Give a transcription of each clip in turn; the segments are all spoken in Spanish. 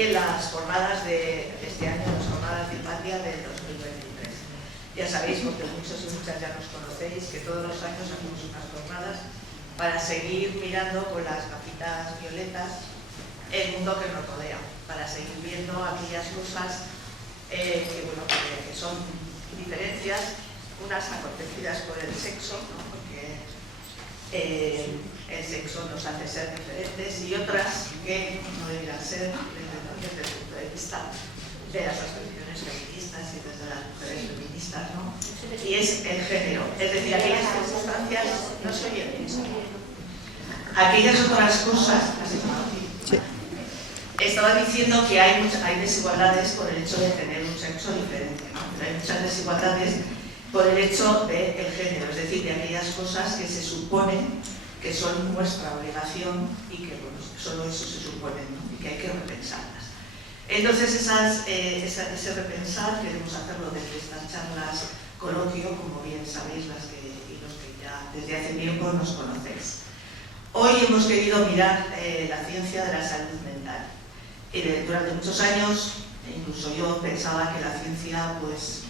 aquí en las jornadas de este año, las jornadas de Hipatia del 2023. Ya sabéis, porque muchos y muchas ya nos conocéis, que todos los años hacemos unas jornadas para seguir mirando con las gafitas violetas el mundo que nos rodea, para seguir viendo aquellas cosas que son diferencias, unas acontecidas por el sexo, ¿no? Porque el sexo nos hace ser diferentes, y otras que no deberían ser desde el punto de vista de las asociaciones feministas y desde las mujeres feministas, ¿no? Y es el género, es decir, aquellas circunstancias, no se oyen, aquellas otras cosas. Estaba diciendo que hay desigualdades por el hecho de tener un sexo diferente, ¿no? Pero hay muchas desigualdades por el hecho del género, es decir, de aquellas cosas que se suponen que son nuestra obligación y que, bueno, solo eso se supone, ¿no? Y que hay que repensarlas. Entonces, ese repensar queremos hacerlo desde estas charlas coloquio, como bien sabéis los que ya desde hace tiempo nos conocéis. Hoy hemos querido mirar la ciencia de la salud mental. Durante muchos años, incluso yo pensaba que la ciencia pues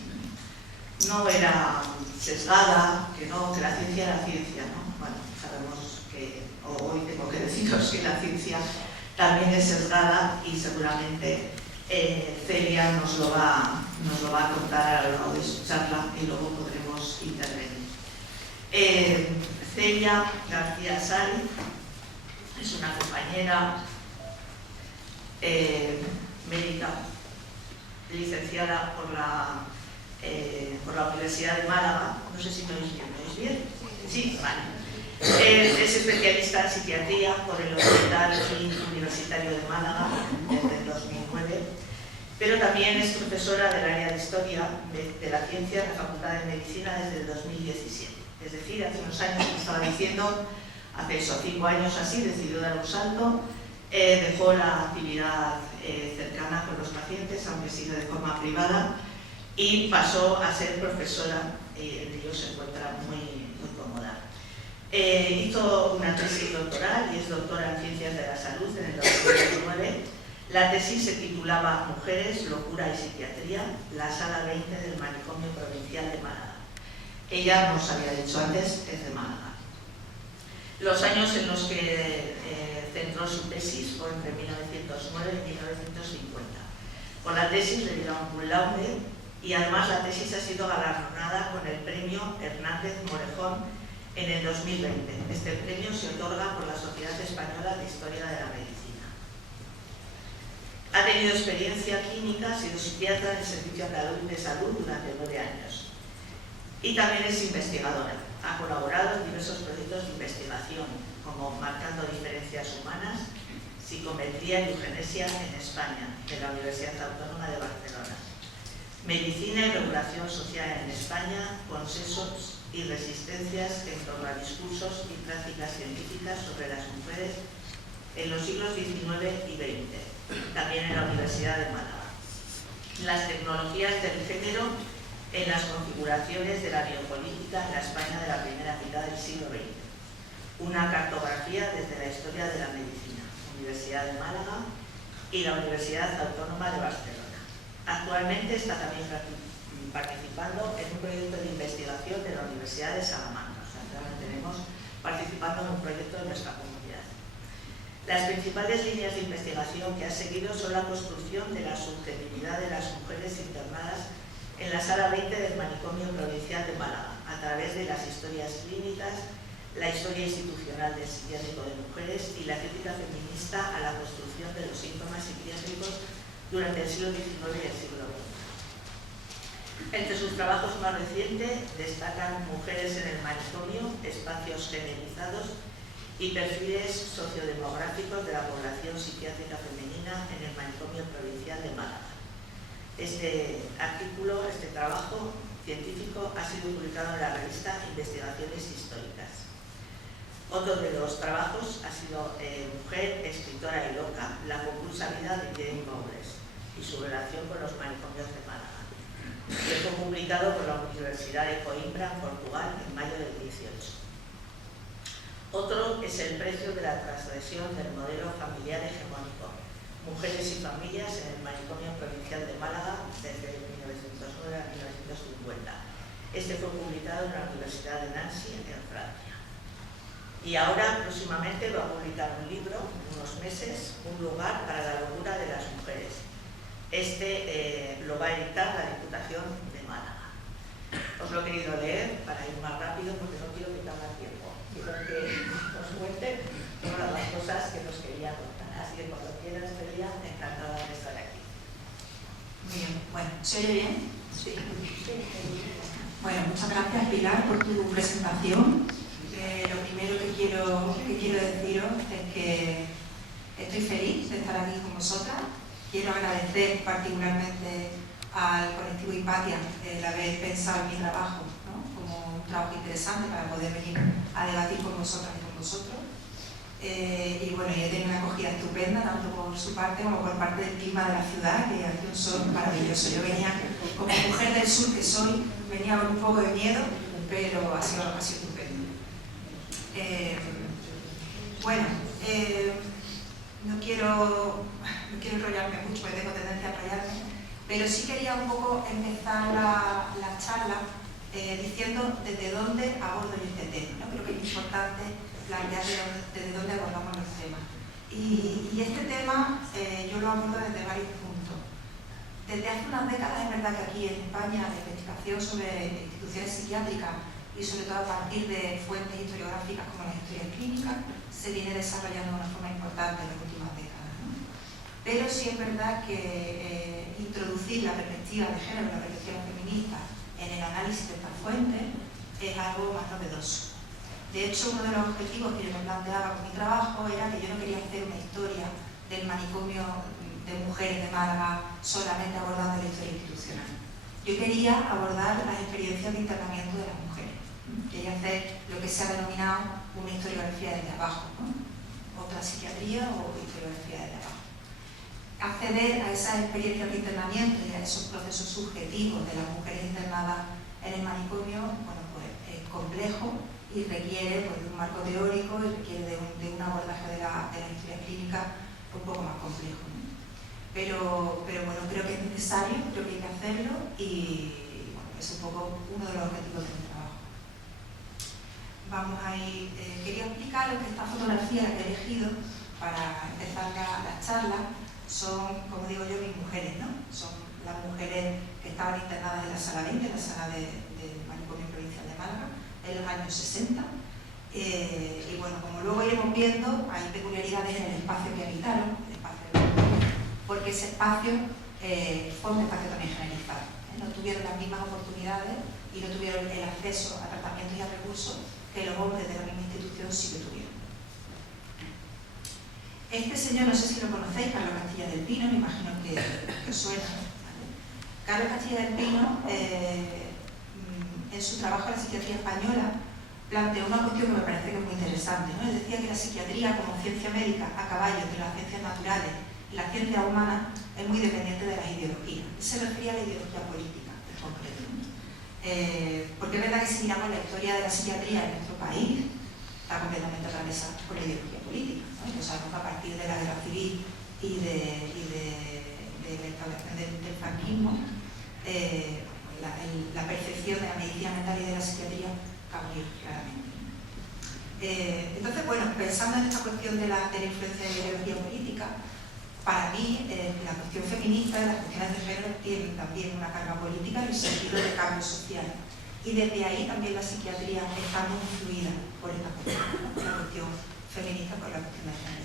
no era sesgada, que la ciencia era ciencia, ¿no? Bueno, sabemos que hoy tengo que deciros que la ciencia también es sesgada, y seguramente Celia nos lo va a contar a lo largo de su charla y luego podremos intervenir. Celia García Sal es una compañera médica licenciada por la Universidad de Málaga. No sé si me oís bien. ¿Me oís bien? Sí, vale. Es especialista en psiquiatría por el Hospital Universitario de Málaga desde el 2009, pero también es profesora del área de Historia de la Ciencia en la Facultad de Medicina desde el 2017. Es decir, hace unos años, como estaba diciendo, hace 5 años así, decidió dar un salto, dejó la actividad cercana con los pacientes, aunque sigue de forma privada, y pasó a ser profesora, en ello se encuentra muy cómoda. Hizo una tesis doctoral y es doctora en Ciencias de la Salud en el 2019. La tesis se titulaba Mujeres, Locura y Psiquiatría, la Sala 20 del Manicomio Provincial de Málaga. Ella, nos había dicho antes, es de Málaga. Los años en los que centró su tesis fue entre 1909 y 1950. Por la tesis le dieron un cum laude, y además la tesis ha sido galardonada con el premio Hernández Morejón en el 2020. Este premio se otorga por la Sociedad Española de Historia de la Medicina. Ha tenido experiencia clínica, ha sido psiquiatra en el Servicio Andaluz de Salud durante 9 años. Y también es investigadora. Ha colaborado en diversos proyectos de investigación, como Marcando Diferencias Humanas, Psicometría y Eugenesia en España, de la Universidad Autónoma de Barcelona. Medicina y Regulación Social en España, Consensos y Resistencias en torno a discursos y prácticas científicas sobre las mujeres en los siglos XIX y XX, también en la Universidad de Málaga. Las tecnologías del género en las configuraciones de la biopolítica en la España de la primera mitad del siglo XX. Una cartografía desde la historia de la medicina, Universidad de Málaga y la Universidad Autónoma de Barcelona. Actualmente está también participando en un proyecto de investigación de la Universidad de Salamanca. O sea, también tenemos participando en un proyecto de nuestra comunidad. Las principales líneas de investigación que ha seguido son la construcción de la subjetividad de las mujeres internadas en la Sala 20 del Manicomio Provincial de Málaga, a través de las historias clínicas, la historia institucional del psiquiátrico de mujeres y la crítica feminista a la construcción de los síntomas psiquiátricos durante el siglo XIX y el siglo XX. Entre sus trabajos más recientes destacan Mujeres en el manicomio, espacios generizados y perfiles sociodemográficos de la población psiquiátrica femenina en el Manicomio Provincial de Málaga. Este trabajo científico ha sido publicado en la revista Investigaciones Históricas. Otro de los trabajos ha sido Mujer, escritora y loca, la convulsa vida de Jane Bowles y su relación con los manicomios de Málaga, que fue publicado por la Universidad de Coimbra en Portugal en mayo del 18. Otro es El precio de la transgresión del modelo familiar hegemónico, Mujeres y familias en el manicomio provincial de Málaga desde 1909 a 1950. Este fue publicado en la Universidad de Nancy, en Francia. Y ahora, próximamente, va a publicar un libro, en unos meses, Un lugar para la locura de las mujeres. Este lo va a editar la Diputación de Málaga. Os lo he querido leer para ir más rápido porque no quiero que tarde tiempo. Quiero que os cuente todas las cosas que nos quería contar. Así que cuando quieras, Celia, encantada de estar aquí. Muy bien. Bueno, ¿se oye bien? Sí. Bueno, muchas gracias, Pilar, por tu presentación. Lo primero que quiero deciros es que estoy feliz de estar aquí con vosotras. Quiero agradecer particularmente al colectivo Hipatia el haber pensado en mi trabajo, ¿no?, como un trabajo interesante para poder venir a debatir con vosotras y con vosotros. Y bueno, he tenido una acogida estupenda, tanto por su parte como por parte del clima de la ciudad, que hace un sol maravilloso. Yo venía, como mujer del sur que soy, venía con un poco de miedo, pero ha sido estupendo. Bueno, no quiero enrollarme mucho, porque tengo tendencia a enrollarme, pero sí quería un poco empezar la charla diciendo desde dónde abordo yo este tema, ¿no? Creo que es importante plantear desde dónde abordamos los temas. Y este tema yo lo abordo desde varios puntos. Desde hace unas décadas es verdad que aquí en España la investigación sobre instituciones psiquiátricas y sobre todo a partir de fuentes historiográficas como las historias clínicas se viene desarrollando de una forma importante en las últimas décadas, ¿no? Pero sí es verdad que introducir la perspectiva de género, la perspectiva feminista en el análisis de estas fuentes es algo más novedoso. De hecho, uno de los objetivos que yo me planteaba con mi trabajo era que yo no quería hacer una historia del manicomio de mujeres de Málaga solamente abordando la historia institucional. Yo quería abordar las experiencias de internamiento de las mujeres. Quería hacer lo que se ha denominado una historiografía desde abajo, ¿no? Otra psiquiatría o historiografía desde abajo. Acceder a esas experiencias de internamiento y a esos procesos subjetivos de las mujeres internadas en el manicomio, bueno, pues es complejo y requiere pues, de un marco teórico y requiere de un abordaje de la historia clínica un poco más complejo, ¿no? Pero bueno, creo que es necesario, creo que hay que hacerlo y bueno, es un poco uno de los objetivos de mi trabajo. Vamos a ir, quería explicaros que esta fotografía que he elegido para empezar la charla son, como digo yo, mis mujeres, ¿no? Son las mujeres que estaban internadas en la sala 20, en la sala del manicomio provincial de Málaga, en los años 60. Y bueno, como luego iremos viendo, hay peculiaridades en el espacio que habitaron, el espacio del manicomio, porque ese espacio fue un espacio también generalizado. No tuvieron las mismas oportunidades y no tuvieron el acceso a tratamientos y a recursos que los hombres de la misma institución sí que tuvieron. Este señor, no sé si lo conocéis, Carlos Castilla del Pino, me imagino que os suena, ¿vale? Carlos Castilla del Pino, en su trabajo en la psiquiatría española, planteó una cuestión que me parece que es muy interesante, ¿no? Él decía que la psiquiatría como ciencia médica a caballo entre las ciencias naturales y la ciencia humana es muy dependiente de las ideologías. Él se refería a la ideología política en concreto, ¿no? Porque es verdad que si miramos la historia de la psiquiatría en nuestro país, está completamente atravesada por la ideología política, ¿no? Y lo sabemos que a partir de la guerra civil y de la instauración del franquismo, la percepción de la medicina mental y de la psiquiatría cambió claramente. Entonces, bueno, pensando en esta cuestión de la influencia de la ideología política, para mí la cuestión feminista y las cuestiones de género tienen también una carga política en el sentido de cambio social. Y desde ahí también la psiquiatría está muy influida por esta cuestión, ¿no? La cuestión feminista por la cuestión de género.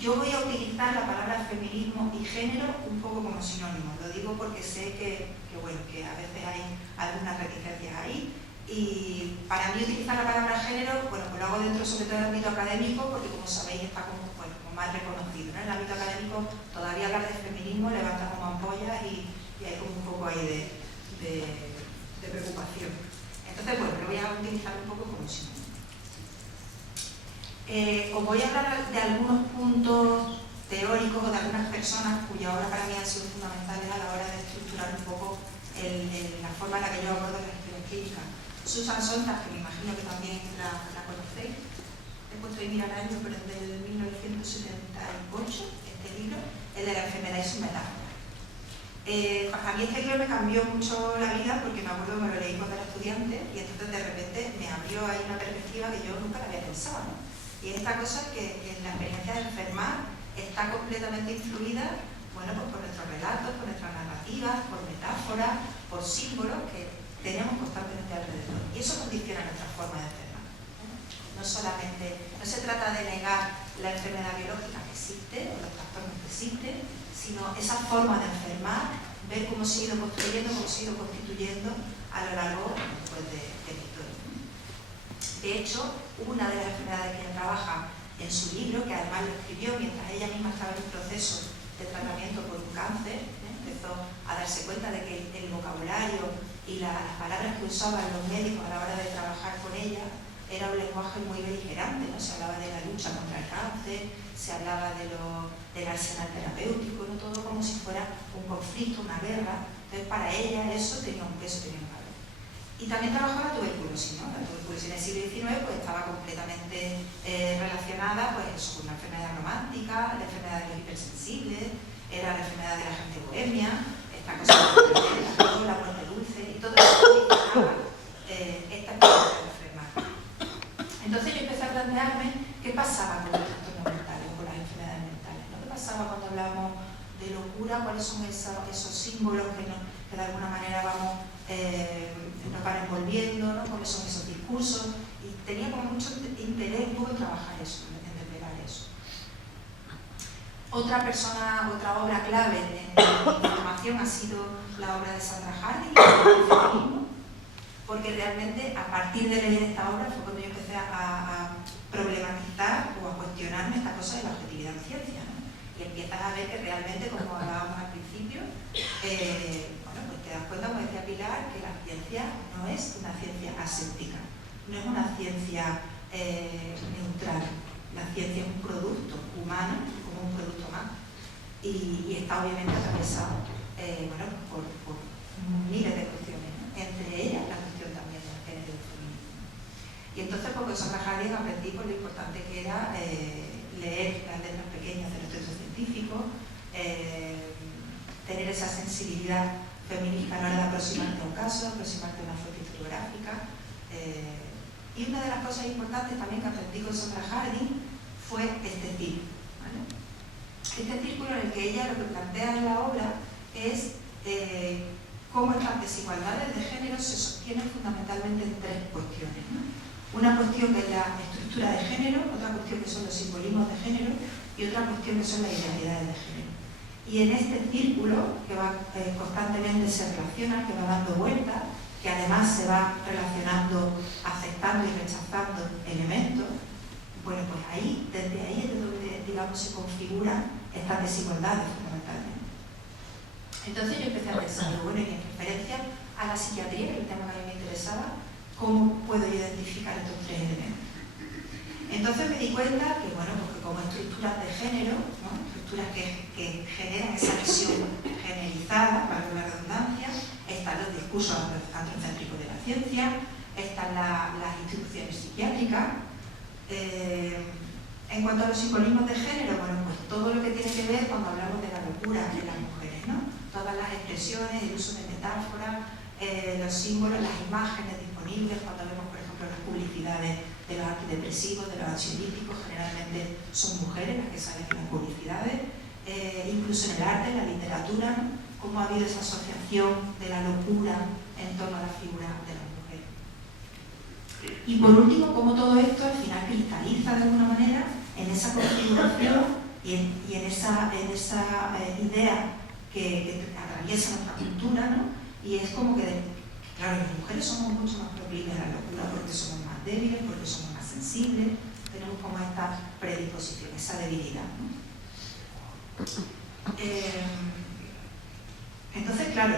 Yo voy a utilizar la palabra feminismo y género un poco como sinónimo. Lo digo porque sé que a veces hay algunas reticencias ahí. Y para mí utilizar la palabra género, bueno, pues lo hago dentro sobre todo del ámbito académico, porque como sabéis está como más reconocido, ¿no? En el ámbito académico todavía hablar de feminismo levanta como ampollas y hay como un poco ahí de preocupación. Entonces, bueno, lo voy a utilizar un poco como sinónimo. Os voy a hablar de algunos puntos teóricos o de algunas personas cuya obra para mí han sido fundamentales a la hora de estructurar un poco la forma en la que yo abordo la historia clínica. Susan Sontag, que me imagino que también la conocéis, he puesto ahí mirar año, pero es del 1978, este libro, el de poner su metáfora. A mí este libro me cambió mucho la vida porque me acuerdo que me lo leí cuando era estudiante y entonces de repente me abrió ahí una perspectiva que yo nunca la había pensado, ¿no? Y esta cosa que en la experiencia de enfermar está completamente influida, bueno, pues por nuestros relatos, por nuestras narrativas, por metáforas, por símbolos que tenemos constantemente alrededor. Y eso condiciona nuestra forma de enfermar. No solamente, no se trata de negar la enfermedad biológica que existe, o los trastornos que existen, sino esa forma de enfermar, ver cómo se ha ido construyendo, cómo se ha ido constituyendo a lo largo pues, de la historia. De hecho, una de las enfermedades que ella trabaja en su libro, que además lo escribió mientras ella misma estaba en un proceso de tratamiento por un cáncer, empezó a darse cuenta de que el vocabulario y las palabras que usaban los médicos a la hora de trabajar con ella era un lenguaje muy beligerante, ¿no? Se hablaba de la lucha contra el cáncer, se hablaba del arsenal terapéutico, ¿no? Todo como si fuera un conflicto, una guerra. Entonces, para ella eso tenía un peso, tenía un valor. Y también trabajaba la tuberculosis, ¿no? La tuberculosis en el siglo XIX pues, estaba completamente relacionada pues, con una enfermedad romántica, la enfermedad de los hipersensibles, era la enfermedad de la gente bohemia, esta cosa de la muerte dulce, y todo eso condicionaba esta experiencia de enfermar. Entonces yo empecé a plantearme qué pasaba con los trastornos mentales o con las enfermedades mentales, ¿no? ¿Qué pasaba cuando hablábamos de locura? ¿Cuáles son esos símbolos que de alguna manera nos van envolviendo, ¿no? ¿Cuáles son esos discursos? Y tenía como mucho interés en poder trabajar eso, en desvelar eso. Otra obra clave en mi formación ha sido la obra de Sandra Harding, el feminismo, porque realmente a partir de leer esta obra fue cuando yo empecé a problematizar o a cuestionarme esta cosa de la objetividad en ciencia, ¿no? Y empiezas a ver que realmente, como hablábamos al principio, bueno, pues te das cuenta, como decía Pilar, que la ciencia no es una ciencia aséptica, no es una ciencia neutral. La ciencia es un producto humano, como un producto más, y está obviamente atravesado bueno, por miles de cuestiones, ¿no? Entre ellas la cuestión también del género y del feminismo. Y entonces, por Sandra Harding aprendí por lo importante que era leer las letras pequeñas de los textos científicos, tener esa sensibilidad feminista a la hora de aproximarte a un caso, aproximarte a una fuente historiográfica. Y una de las cosas importantes también que aprendí con Sandra Harding fue este círculo, ¿vale? Este círculo en el que ella lo que plantea en la obra es cómo estas desigualdades de género se sostienen fundamentalmente en tres cuestiones, ¿no? Una cuestión que es la estructura de género, otra cuestión que son los simbolismos de género y otra cuestión que son las identidades de género. Y en este círculo, que va constantemente se relaciona, que va dando vueltas, que además se va relacionando, aceptando y rechazando elementos, bueno, pues ahí, desde ahí es de donde, digamos, se configuran estas desigualdades fundamentalmente. Entonces yo empecé a pensar, bueno, y en referencia a la psiquiatría, que es el tema que a mí me interesaba, ¿cómo puedo identificar estos tres elementos? Entonces me di cuenta que, bueno, porque como estructuras de género, ¿no? Estructuras que generan esa visión generalizada, para la redundancia, están los discursos antropocéntricos de la ciencia, están las instituciones psiquiátricas. En cuanto a los simbolismos de género, bueno, pues todo lo que tiene que ver cuando hablamos de la locura de las mujeres, ¿no? Todas las expresiones, el uso de metáforas, los símbolos, las imágenes disponibles, cuando vemos, por ejemplo, las publicidades de los antidepresivos, de los ansiolíticos, generalmente son mujeres las que salen en las publicidades, incluso en el arte, en la literatura, ¿no? Cómo ha habido esa asociación de la locura en torno a la figura de la mujer. Y por último, cómo todo esto al final cristaliza de alguna manera en esa configuración y en esa idea que atraviesa nuestra cultura, ¿no? Y es como que, claro, las mujeres somos mucho más proclives a la locura porque somos más débiles, porque somos más sensibles, tenemos como esta predisposición, esa debilidad, ¿no? Entonces, claro,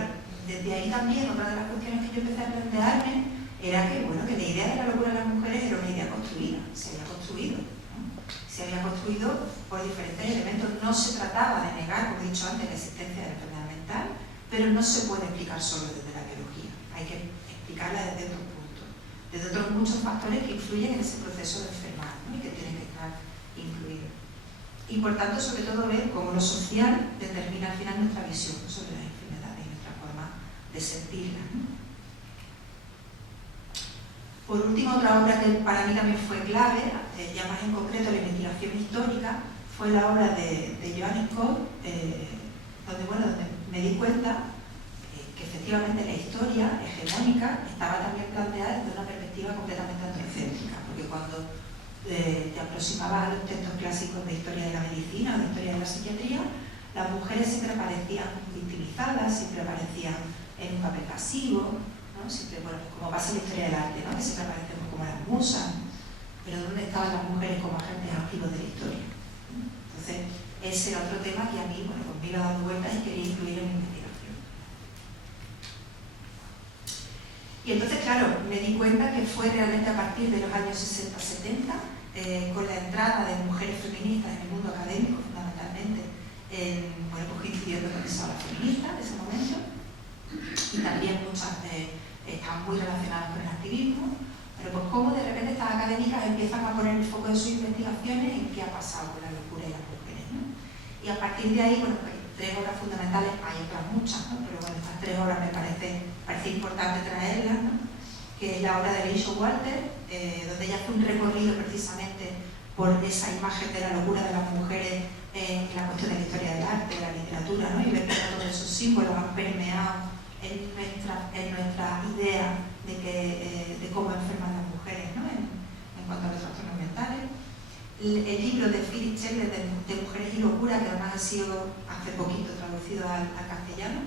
desde ahí también otra de las cuestiones que yo empecé a plantearme era que, bueno, que la idea de la locura de las mujeres era una idea construida, se había construido, ¿no? Se había construido por diferentes elementos. No se trataba de negar, como he dicho antes, la existencia de la enfermedad mental, pero no se puede explicar solo desde la biología, hay que explicarla desde otros puntos, desde otros muchos factores que influyen en ese proceso de enfermar, ¿no? Y que tienen que estar incluidos. y por tanto sobre todo ver cómo lo social determina al final nuestra visión sobre las enfermedades y nuestra forma de sentirlas, ¿no? Por último, otra obra que para mí también fue clave, ya más en concreto la investigación histórica, fue la obra de Joan Scott, donde me di cuenta que efectivamente la historia hegemónica estaba también planteada desde una perspectiva completamente antropocéntrica, porque cuando te aproximabas a los textos clásicos de historia de la medicina o de historia de la psiquiatría, las mujeres siempre aparecían victimizadas, siempre aparecían en un papel pasivo, ¿no? Siempre, bueno, como pasa en la historia del arte, ¿no? Que siempre aparecen como las musas, pero ¿dónde estaban las mujeres como agentes activos de la historia? Entonces, ese era otro tema que a mí, bueno, pues me iba dando vueltas y quería incluir en mi investigación. Y entonces, claro, me di cuenta que fue realmente a partir de los años 60-70, con la entrada de mujeres feministas en el mundo académico, fundamentalmente, bueno, pues coincidiendo con esa ola feminista de ese momento, y también muchas están muy relacionadas con el activismo, pero pues cómo de repente estas académicas empiezan a poner el foco de sus investigaciones en qué ha pasado con la locura y las mujeres, ¿no? Y a partir de ahí, bueno, pues 3 obras fundamentales, hay otras muchas, ¿no? Pero bueno, estas 3 obras me parece importante traerlas, ¿no? Que es la obra de Leisha Walter, donde ella hace un recorrido precisamente por esa imagen de la locura de las mujeres en la cuestión de la historia del arte, de la literatura, ¿no? Y ver cómo todos esos símbolos han permeado en nuestra idea de cómo enferman las mujeres, ¿no? En cuanto a los trastornos mentales. El libro de Phyllis Chedler de Mujeres y Locura, que además ha sido hace poquito traducido al castellano,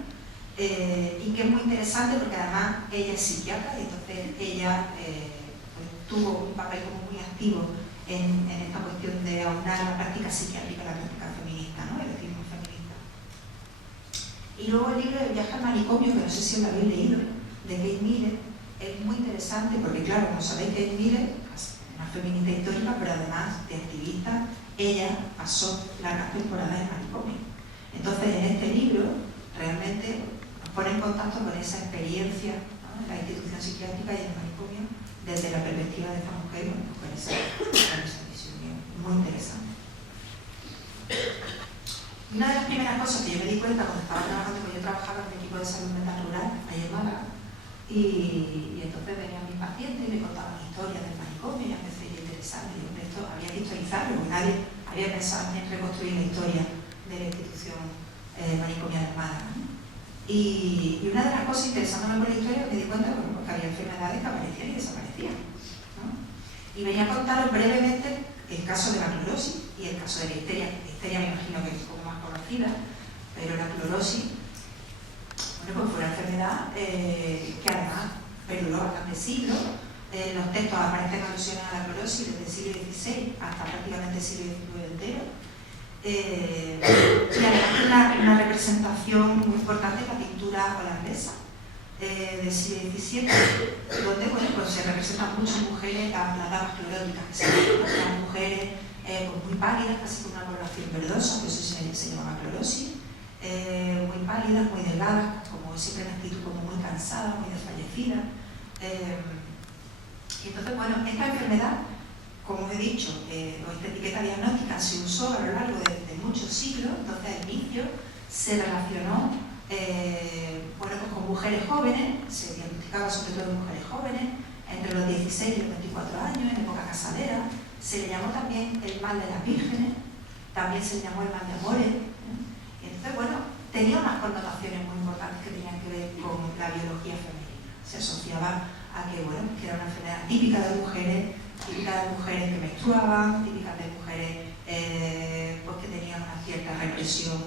y que es muy interesante porque además ella es psiquiatra y entonces ella pues, tuvo un papel como muy activo en esta cuestión de aunar la práctica psiquiátrica a la práctica feminista, ¿no? El activismo feminista. Y luego el libro de Viaje al manicomio, que no sé si lo habéis leído, de Kate Miller, es muy interesante porque, claro, como sabéis, Kate Miller es una feminista histórica, pero además de activista, ella pasó largas temporadas en manicomio. Entonces, en este libro, realmente nos pone en contacto con esa experiencia, ¿no? En la institución psiquiátrica y en el manicomio, desde la perspectiva de esta mujer, bueno, con esa visión muy interesante. Una de las primeras cosas que yo me di cuenta cuando estaba trabajando, porque yo trabajaba en un equipo de salud mental rural, ahí en Málaga, y entonces venían mis pacientes y me contaban historias del manicomio y ya empecé a interesarme. Digo, esto había que historizarlo, porque nadie había pensado en reconstruir la historia de la institución manicomial en Málaga, ¿no? Y una de las cosas, interesándome por la historia, me di cuenta bueno, que había enfermedades que aparecían y desaparecían, ¿no? Y venía a contaros brevemente el caso de la clorosis y el caso de la histeria. La histeria me imagino que es un poco más conocida, pero la clorosis, bueno, pues fue una enfermedad que además perduró bastante siglos. Los textos aparecen alusiones a la clorosis desde el siglo XVI hasta prácticamente el siglo XIX entero. Y además una representación muy importante en la pintura holandesa del siglo XVII, donde bueno, pues se representan muchas mujeres, las damas cloróticas, que se las mujeres pues muy pálidas, casi con una coloración verdosa, que eso se llama clorosis, muy pálidas, muy delgadas, como siempre en actitud como muy cansada, muy desfallecida. Y entonces, bueno, esta enfermedad, como os he dicho, o esta etiqueta diagnóstica se usó a lo largo de muchos siglos. Entonces al inicio se relacionó bueno, pues con mujeres jóvenes, se diagnosticaba sobre todo en mujeres jóvenes, entre los 16 y los 24 años, en época casadera. Se le llamó también el mal de las vírgenes, también se le llamó el mal de amores. Y entonces, bueno, tenía unas connotaciones muy importantes que tenían que ver con la biología femenina. Se asociaba a que, bueno, que era una enfermedad típica de mujeres que menstruaban, típica de mujeres pues que tenían una cierta represión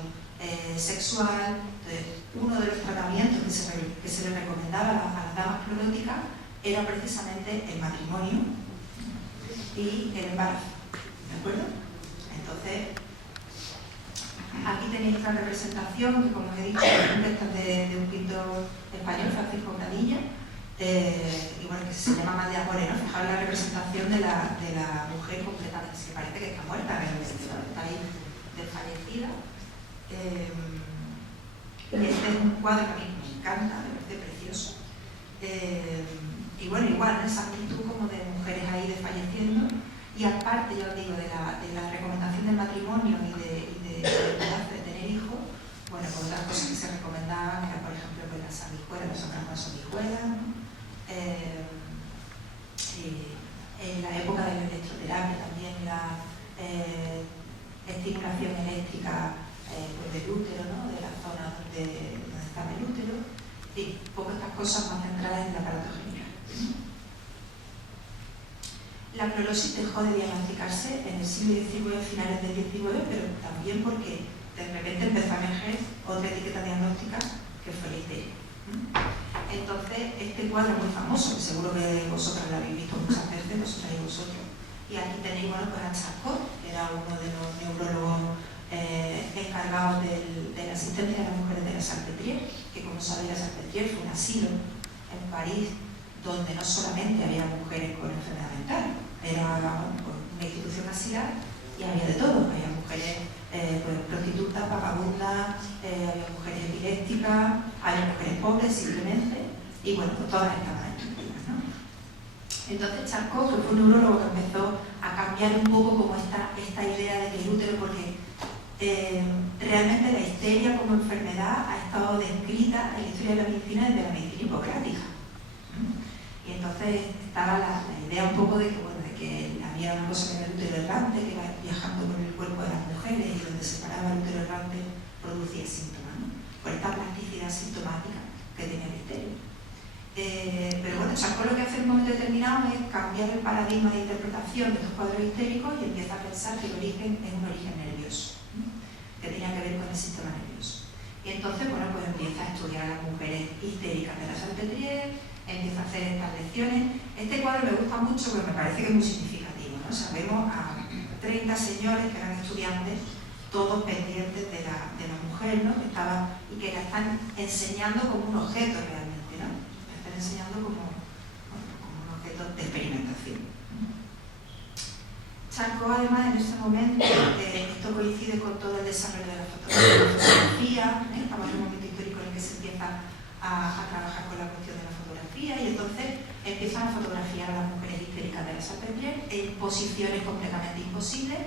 sexual. Entonces, uno de los tratamientos que se le recomendaba a las damas cloróticas era precisamente el matrimonio y el embarazo, ¿de acuerdo? Entonces, aquí tenéis otra representación que, como os he dicho, es de un pintor español, Francisco Pradilla, y bueno, que se llama Mal de Amores, ¿no? Fijaros la representación de la mujer completamente, que parece que está muerta realmente, ¿no? Está ahí desfallecida. Este es un cuadro que a mí me encanta, me parece precioso. Y bueno, igual, ¿no? Esa actitud como de mujeres ahí desfalleciendo. Y aparte, yo os digo, de la recomendación del matrimonio y estimulación eléctrica pues del útero, ¿no? De la zona donde estaba el útero, y un poco estas cosas más centradas en el aparato genital. La clorosis dejó de diagnosticarse en el siglo XIX, finales del XIX, pero también porque de repente empezó a emerger otra etiqueta diagnóstica que fue la histeria. Entonces, este cuadro muy famoso, que seguro que vosotras lo habéis visto muchas veces, vosotras y vosotros, y aquí tenéis, bueno, pues a Charcot, que era uno de los neurólogos encargados de la asistencia de las mujeres de la Salpêtrière, que como sabéis la Salpêtrière fue un asilo en París donde no solamente había mujeres con enfermedad mental, era una institución asilar y había de todo, había mujeres pues, prostitutas, vagabundas, había mujeres epilépticas, había mujeres pobres simplemente, y bueno, pues todas estaban incluidas, ¿no? Entonces Charcot, que fue un neurólogo que empezó a cambiar un poco como esta idea de que el útero, porque realmente la histeria como enfermedad ha estado descrita en la historia de la medicina desde la medicina hipocrática. Y entonces estaba la idea un poco de que, bueno, de que había una cosa que era el útero errante, que iba viajando por el cuerpo de las mujeres y donde se paraba el útero errante producía síntomas, ¿no? Por esta plasticidad sintomática que tenía la histeria. Pero bueno, Charcot lo que hace en un momento determinado es cambiar el paradigma de interpretación de estos cuadros histéricos y empieza a pensar que el origen es un origen nervioso, ¿no? Que tenía que ver con el sistema nervioso. Y entonces, bueno, pues empieza a estudiar a las mujeres histéricas de la Salpêtrière, empieza a hacer estas lecciones. Este cuadro me gusta mucho porque me parece que es muy significativo, ¿no? O sea, vemos a 30 señores que eran estudiantes, todos pendientes de la mujer, ¿no? Que estaba, y que la están enseñando como un objeto realmente, ¿no? La están enseñando como un objeto de experimentación. Charcot, además, en ese momento, esto coincide con todo el desarrollo de la fotografía, estamos en un momento histórico en el que se empieza a trabajar con la cuestión de la fotografía, y entonces empiezan a fotografiar a las mujeres histéricas de la Salpêtrière en posiciones completamente imposibles,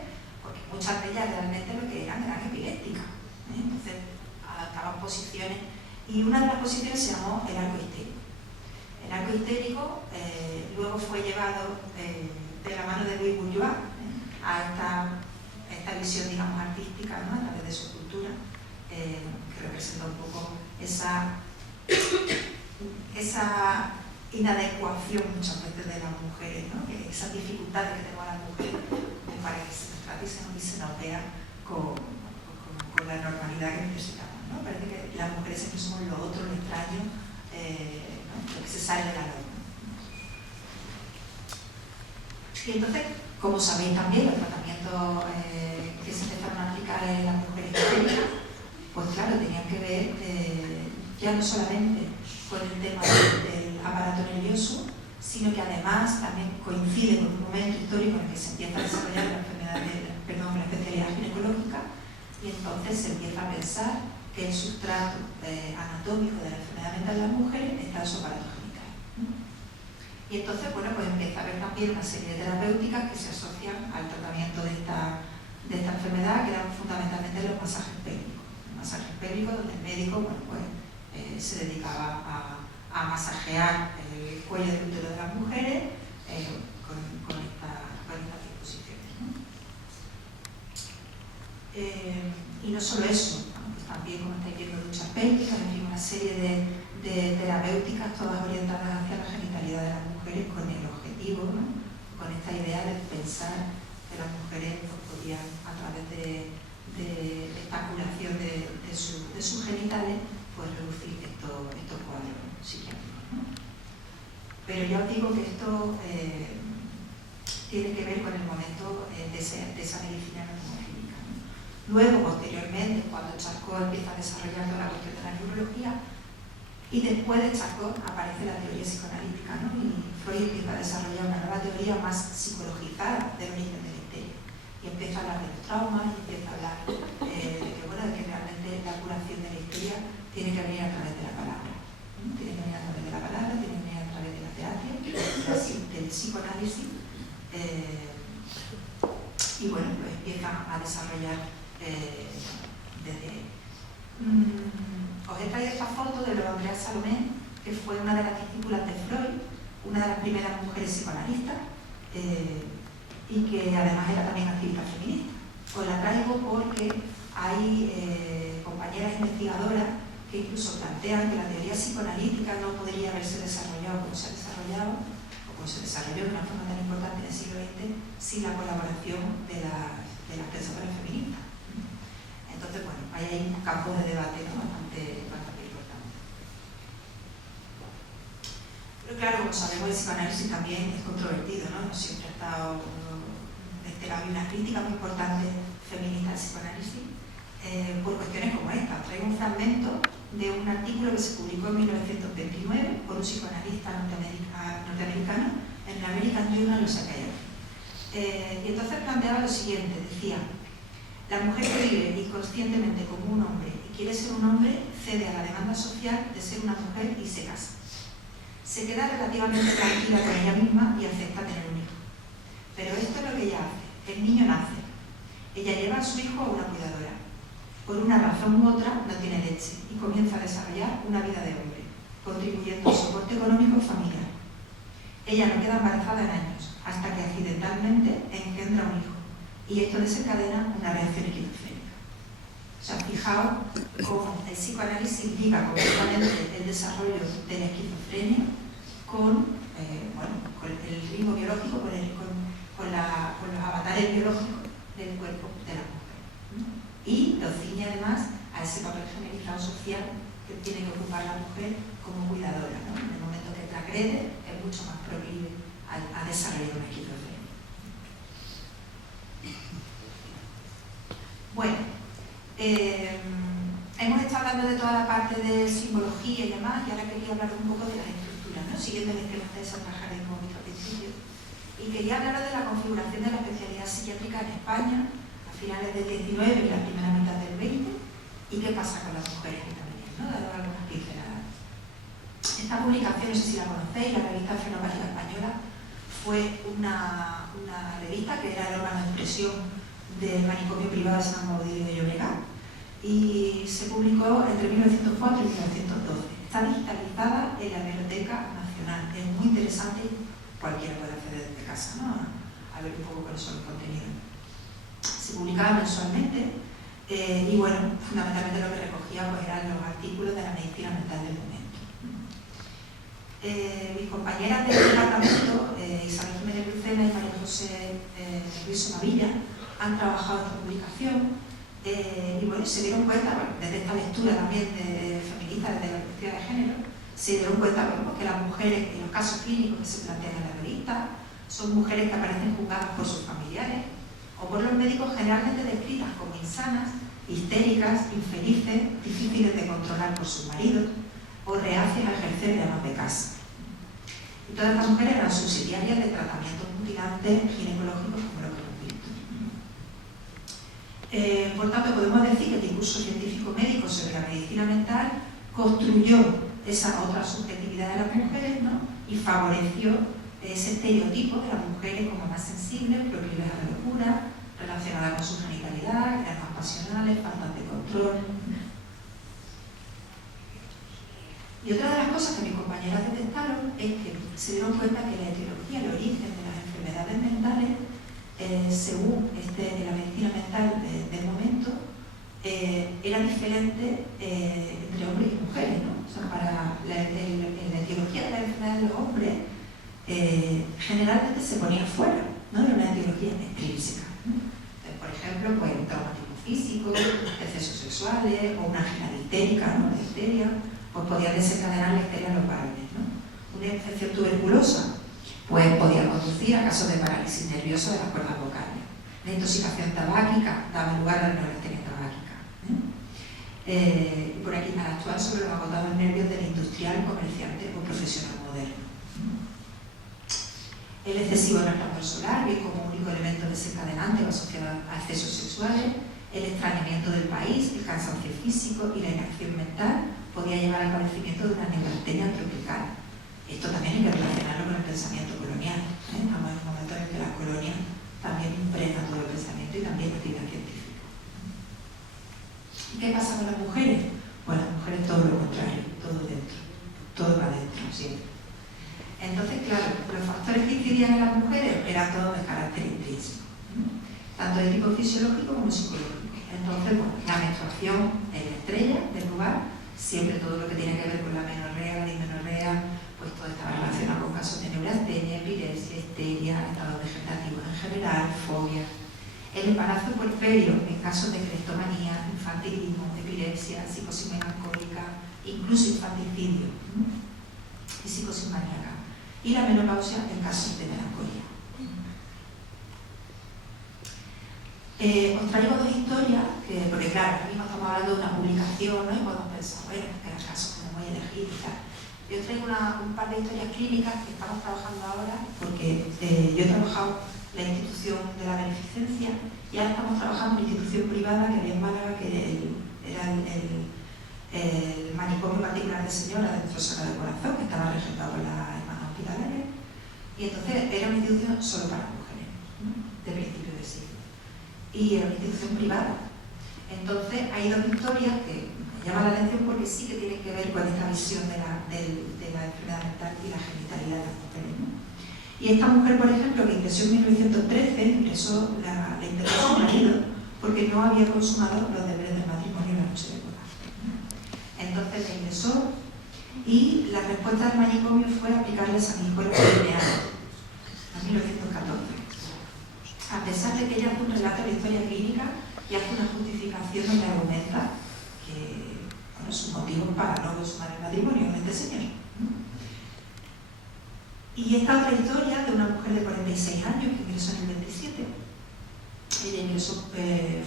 porque muchas de ellas realmente lo que eran epilépticas, entonces adaptaban posiciones, y una de las posiciones se llamó el arco histérico. El arco histérico luego fue llevado de la mano de Louis Bourgeois a esta visión, digamos, artística, ¿no? A través de su cultura, que representa un poco esa inadecuación muchas veces de las mujeres, ¿no? Esas dificultades que tenemos las mujeres para que se nos trate y se nos vea con la normalidad que necesitamos, ¿no? Parece que las mujeres siempre somos lo otro, lo extraño, ¿no? Lo que se sale de la norma. Y entonces, como sabéis también, los tratamientos que se empezaron a aplicar en las mujeres histéricas, pues claro, tenían que ver ya no solamente con el tema del aparato nervioso, sino que además también coincide con un momento histórico en el que se empieza a desarrollar la especialidad ginecológica, y entonces se empieza a pensar que el sustrato anatómico de la enfermedad mental de las mujeres está en su aparato genital. Y entonces, bueno, pues empieza a haber también una serie de terapéuticas que se asocian al tratamiento de esta enfermedad, que eran fundamentalmente los masajes pélvicos. Los masajes pélvicos donde el médico, bueno, pues se dedicaba a masajear el cuello del útero de las mujeres con estas disposiciones, ¿no? Y no solo eso, ¿no? Pues también, como estáis viendo, duchas pélvicas, en fin, una serie de terapéuticas todas orientadas hacia la genitalidad de las mujeres con el objetivo, ¿no? Con esta idea de pensar que las mujeres pues, podían, a través de esta curación de sus genitales, pues reducir estos cuadros psiquiátricos, ¿no? Pero ya os digo que esto tiene que ver con el momento de esa medicina anatomofílica, ¿no? Luego, posteriormente, cuando Charcot empieza a desarrollar toda la cuestión de la neurología, y después de Charcot aparece la teoría psicoanalítica, ¿no? Y Freud empieza a desarrollar una nueva teoría más psicologizada del origen de la histeria. Y empieza a hablar de los traumas, y empieza a hablar de que realmente la curación de la histeria tiene que venir a través de la palabra. ¿No? Tiene que venir a través de la palabra, tiene que venir a través de la terapia, del psicoanálisis. Y bueno, pues empieza a desarrollar desde... Os he traído esta foto de Andrea Salomé, que fue una de las discípulas de Freud, una de las primeras mujeres psicoanalistas, y que además era también activista feminista. Os la traigo porque hay compañeras investigadoras que incluso plantean que la teoría psicoanalítica no podría haberse desarrollado como se ha desarrollado, o como se desarrolló de una forma tan importante en el siglo XX, sin la colaboración de las pensadoras feministas. Entonces, bueno, ahí hay un campo de debate, ¿no? bastante importante. Pero claro, como sabemos, el psicoanálisis también es controvertido, ¿no? Siempre ha estado, hay una crítica muy importante feminista al psicoanálisis por cuestiones como esta. Traigo un fragmento de un artículo que se publicó en 1929 por un psicoanalista norteamericano en la American Journal of Psychiatry. Y entonces planteaba lo siguiente, decía: la mujer que vive inconscientemente como un hombre y quiere ser un hombre cede a la demanda social de ser una mujer y se casa. Se queda relativamente tranquila con ella misma y acepta tener un hijo. Pero esto es lo que ella hace. El niño nace. Ella lleva a su hijo a una cuidadora. Por una razón u otra no tiene leche y comienza a desarrollar una vida de hombre, contribuyendo al soporte económico familiar. Ella no queda embarazada en años, hasta que accidentalmente engendra un hijo, y esto desencadena una reacción esquizofrénica. O sea, fijaos cómo el psicoanálisis liga completamente el desarrollo de la esquizofrenia con el ritmo biológico, con los avatares biológicos del cuerpo de la mujer. Y lo ciñe además a ese papel generalizado social que tiene que ocupar la mujer como cuidadora, ¿no? En el momento que transgrede es mucho más proclive a desarrollar una esquizofrenia. Bueno, hemos estado hablando de toda la parte de simbología y demás, y ahora quería hablar un poco de las estructuras, ¿no? Siguiendo el esquema de Sandra Jara, como he visto al principio. Y quería hablaros de la configuración de la especialidad psiquiátrica en España a finales del 19 y la primera mitad del 20, y qué pasa con las mujeres también, ¿no? Dado algunas pinceladas. Esta publicación, no sé si la conocéis, la revista Fenopática Española, fue una revista que era el órgano de expresión del manicomio privado de San Baudilio de Llobregat, y se publicó entre 1904 y 1912. Está digitalizada en la Biblioteca Nacional. Es muy interesante y cualquiera puede acceder desde casa, ¿no? A ver un poco cuáles son los contenidos. Se publicaba mensualmente y, bueno, fundamentalmente lo que recogía pues, eran los artículos de la medicina mental del momento. Mis compañeras del departamento, Isabel Jiménez Lucena y María José Luis Mavilla, han trabajado en esta publicación y bueno, se dieron cuenta, bueno, desde esta lectura también de feministas desde la perspectiva de género, se dieron cuenta bueno, que las mujeres en los casos clínicos que se plantean en la revista son mujeres que aparecen juzgadas por sus familiares o por los médicos, generalmente descritas como insanas, histéricas, infelices, difíciles de controlar por sus maridos o reacias a ejercer de amas de casa. Y todas estas mujeres eran subsidiarias de tratamientos mutilantes ginecológicos como los que hemos visto. Por tanto, podemos decir que el discurso científico médico sobre la medicina mental construyó esa otra subjetividad de las mujeres, ¿no? Y favoreció ese estereotipo de las mujeres como más sensibles, proclives a la locura, relacionadas con su genitalidad, eran más pasionales, faltas de control. Y otra de las cosas que mis compañeras detectaron es que se dieron cuenta que la etiología, el origen de las enfermedades mentales, según la medicina mental del momento, era diferente entre hombres y mujeres, ¿no? O sea, para la etiología de la enfermedad de los hombres, generalmente se ponía fuera, ¿no? De una etiología extrínseca. Entonces, por ejemplo, pues, un traumatismo físico, excesos sexuales o una angina histérica, ¿no? La histeria, pues podía desencadenar la histeria en los varones, ¿no? Una infección tuberculosa pues podía conducir a casos de parálisis nerviosa de las cuerdas vocales. La intoxicación tabáquica daba lugar a la neurastenia tabáquica. Por aquí, al actuar sobre los agotados nervios del industrial, comerciante o profesional moderno. El excesivo resplandor solar, bien como único elemento desencadenante o asociado a excesos sexuales, el extrañamiento del país, el cansancio físico y la inacción mental podía llevar al padecimiento de una neurastenia tropical. Esto también hay que relacionarlo con el pensamiento colonial. Estamos en un momento en que la colonia también impregna todo el pensamiento y también la actividad científica. ¿Y qué pasa con las mujeres? Pues las mujeres todo lo contrario, todo dentro, todo va dentro siempre. Entonces, claro, los factores que incidían en las mujeres eran todos de carácter intrínseco. tanto de tipo fisiológico como psicológico. Entonces, bueno, la menstruación es la estrella del lugar, siempre todo lo que tiene que ver con la menorrea, la dismenorrea, pues todo está relacionado con casos de neurastenia, epilepsia, histeria, estados vegetativos en general, fobia. El embarazo puerperio en casos de cleptomanía, infantilismo, epilepsia, psicosis melancólica, incluso infanticidio y psicosis maníaca. Y la menopausia en casos de melancolía. Os traigo dos historias, porque claro, ahora mismo estamos hablando de una publicación, ¿no? Y podemos pensar, bueno, que los casos como voy a elegir y tal. Yo traigo un par de historias clínicas que estamos trabajando ahora, porque yo he trabajado en la institución de la beneficencia y ahora estamos trabajando en una institución privada que había en Málaga, que era el manicomio particular de Señora de Nuestro Sagrado Corazón, que estaba regentado por las hermanas hospitalarias, y entonces era una institución solo para mujeres, ¿no? De principio de siglo. Y era una institución privada. Entonces hay dos historias que me llaman la atención porque sí que tienen que ver con esta visión de la enfermedad mental y la genitalidad de las mujeres, ¿no? Y esta mujer, por ejemplo, que ingresó en 1913, la ingresó su marido porque no había consumado los deberes del matrimonio la noche de boda. Entonces la ingresó y la respuesta del manicomio fue aplicarle sanguijuelas lineales en 1914. A pesar de que ella hace un relato de la historia clínica y hace una justificación donde argumenta que sus motivos para no consumar el matrimonio con este señor. Y esta otra historia de una mujer de 46 años que ingresó en el 27. Ella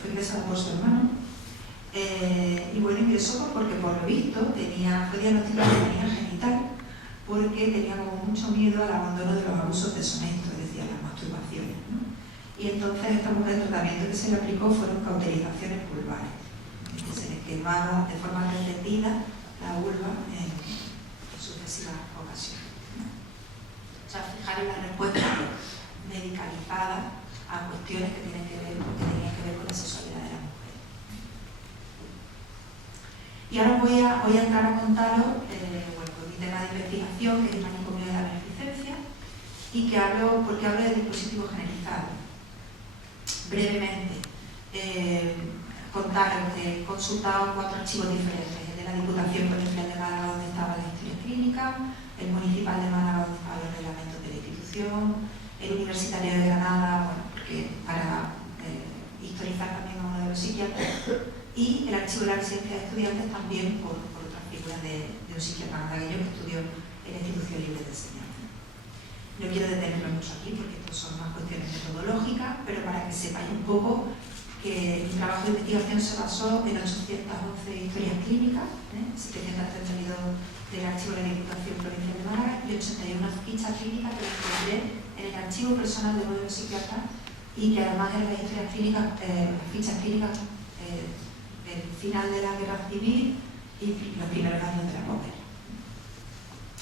fue ingresada por su hermano. Y bueno, ingresó porque por lo visto fue diagnosticada de manía genital porque tenía como mucho miedo al abandono de los abusos deshonestos, es decir, a las masturbaciones, ¿no? Y entonces esta mujer, el tratamiento que se le aplicó fueron cauterizaciones vulvares, que se le quemaba de forma repetida la vulva en sucesivas ocasiones, ¿no? O sea, fijaros la respuesta medicalizada a cuestiones que tenían que ver con la sexualidad de la mujer. Y ahora voy a entrar a contaros mi tema de investigación, que es el manicomio de la beneficencia, y porque hablo de dispositivos generalizados. Brevemente, contaros que he consultado 4 archivos diferentes: el de la Diputación Provincial de Málaga, donde estaba la historia clínica; el Municipal de Málaga, donde estaban los reglamentos de la institución; el Universitario de Granada, bueno, porque para historizar también a uno de los psiquiatras; y el archivo de la residencia de estudiantes también por otras figuras de un psiquiatra malagueño que estudió en la Institución Libre de Enseñanza. No quiero detenerme mucho aquí porque estos son más cuestiones metodológicas, pero para que sepáis un poco que mi trabajo de investigación se basó en 811 historias clínicas, 732 del archivo de la Diputación Provincial de Málaga y 81 fichas clínicas que las encontré en el archivo personal de uno de los psiquiatras, y que además eran las historias clínicas, fichas clínicas del final de la Guerra Civil y los primeros años de la posguerra.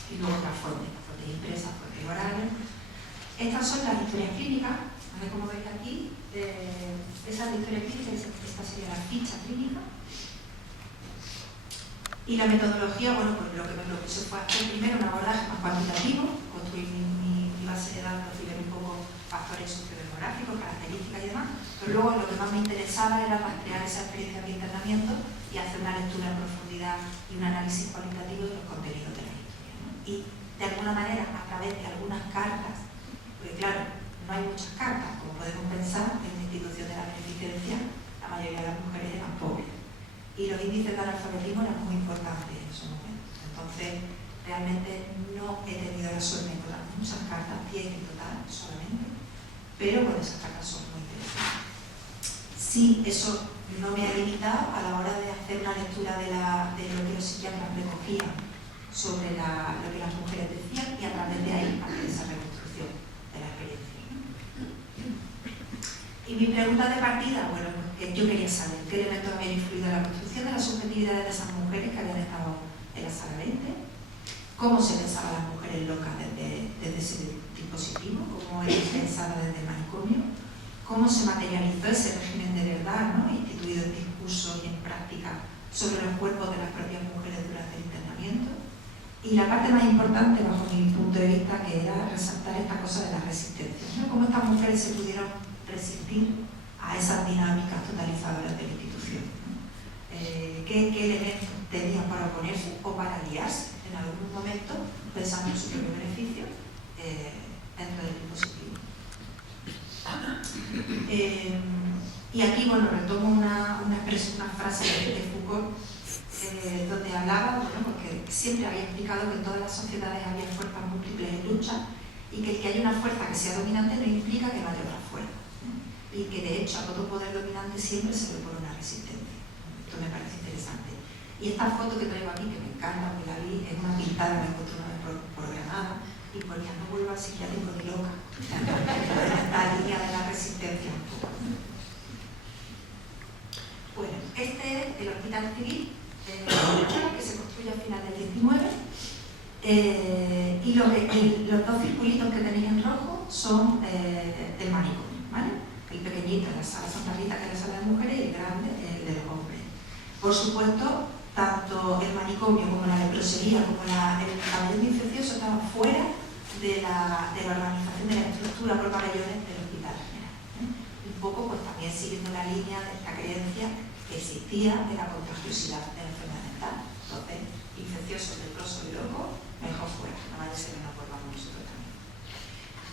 Y luego otras fuentes impresas, fuentes orales. Estas son las historias clínicas, como veis aquí, esa es la historia clínica, esta sería la ficha clínica. Y la metodología, bueno, pues lo que me propuse fue hacer primero un abordaje más cuantitativo, construir mi base de datos y ver un poco factores sociodemográficos, características y demás, pero luego lo que más me interesaba era rastrear esa experiencia de internamiento y hacer una lectura en profundidad y un análisis cualitativo de los contenidos de la historia, ¿no? Y de alguna manera, a través de algunas cartas, porque claro, no hay muchas cartas, como podemos pensar, en la institución de la beneficencia la mayoría de las mujeres eran pobres y los índices de analfabetismo eran muy importantes en esos momentos. Entonces, realmente no he tenido la suerte de encontrar muchas cartas, 10 en total solamente, pero bueno, esas cartas son muy interesantes. Sí, eso no me ha limitado a la hora de hacer una lectura de lo que los psiquiatras recogían sobre lo que las mujeres decían, y a través de ahí hacer esa reconstrucción de la experiencia. Y mi pregunta de partida, bueno, que yo quería saber qué elementos habían influido en la construcción de las subjetividades de esas mujeres que habían estado en la sala 20, cómo se pensaban las mujeres locas desde ese dispositivo, cómo era pensada desde el manicomio, cómo se materializó ese régimen de verdad, ¿no?, instituido en discurso y en práctica sobre los cuerpos de las propias mujeres durante el internamiento. Y la parte más importante, bajo mi punto de vista, que era resaltar esta cosa de la resistencia, ¿no? Cómo estas mujeres se pudieron resistir a esas dinámicas totalizadoras de la institución, ¿no? ¿Qué elementos tenían para oponerse o para aliarse en algún momento pensando en su propio beneficio dentro del dispositivo? Y aquí, bueno, retomo una frase de Foucault, donde hablaba, bueno, porque siempre había explicado que en todas las sociedades había fuerzas múltiples en lucha y que el que haya una fuerza que sea dominante no implica que no haya otra fuerza, y que de hecho a todo poder dominante siempre se le opone una resistencia. Esto me parece interesante. Y esta foto que traigo aquí, que me encanta, porque la vi, es una pintada, me encontré una vez por Granada, y ponía: no vuelvo al psiquiátrico ni loca. Esta línea de la resistencia un poco. Bueno, este es el Hospital Civil, que se construye al final del 19, y los dos circulitos que tenéis en rojo son del manicomio, ¿vale? El pequeñito es la sala Santa Rita, que es la sala de mujeres, y el grande el de los hombres. Por supuesto, tanto el manicomio como la leprosería como el pabellón infeccioso estaban fuera de la organización de la estructura por pabellones del hospital general, un poco pues también siguiendo la línea de esta creencia que existía de la contagiosidad de la enfermedad mental. Entonces, infeccioso, leproso y loco, mejor fuera, no vaya a ser que nos volvamos nosotros también.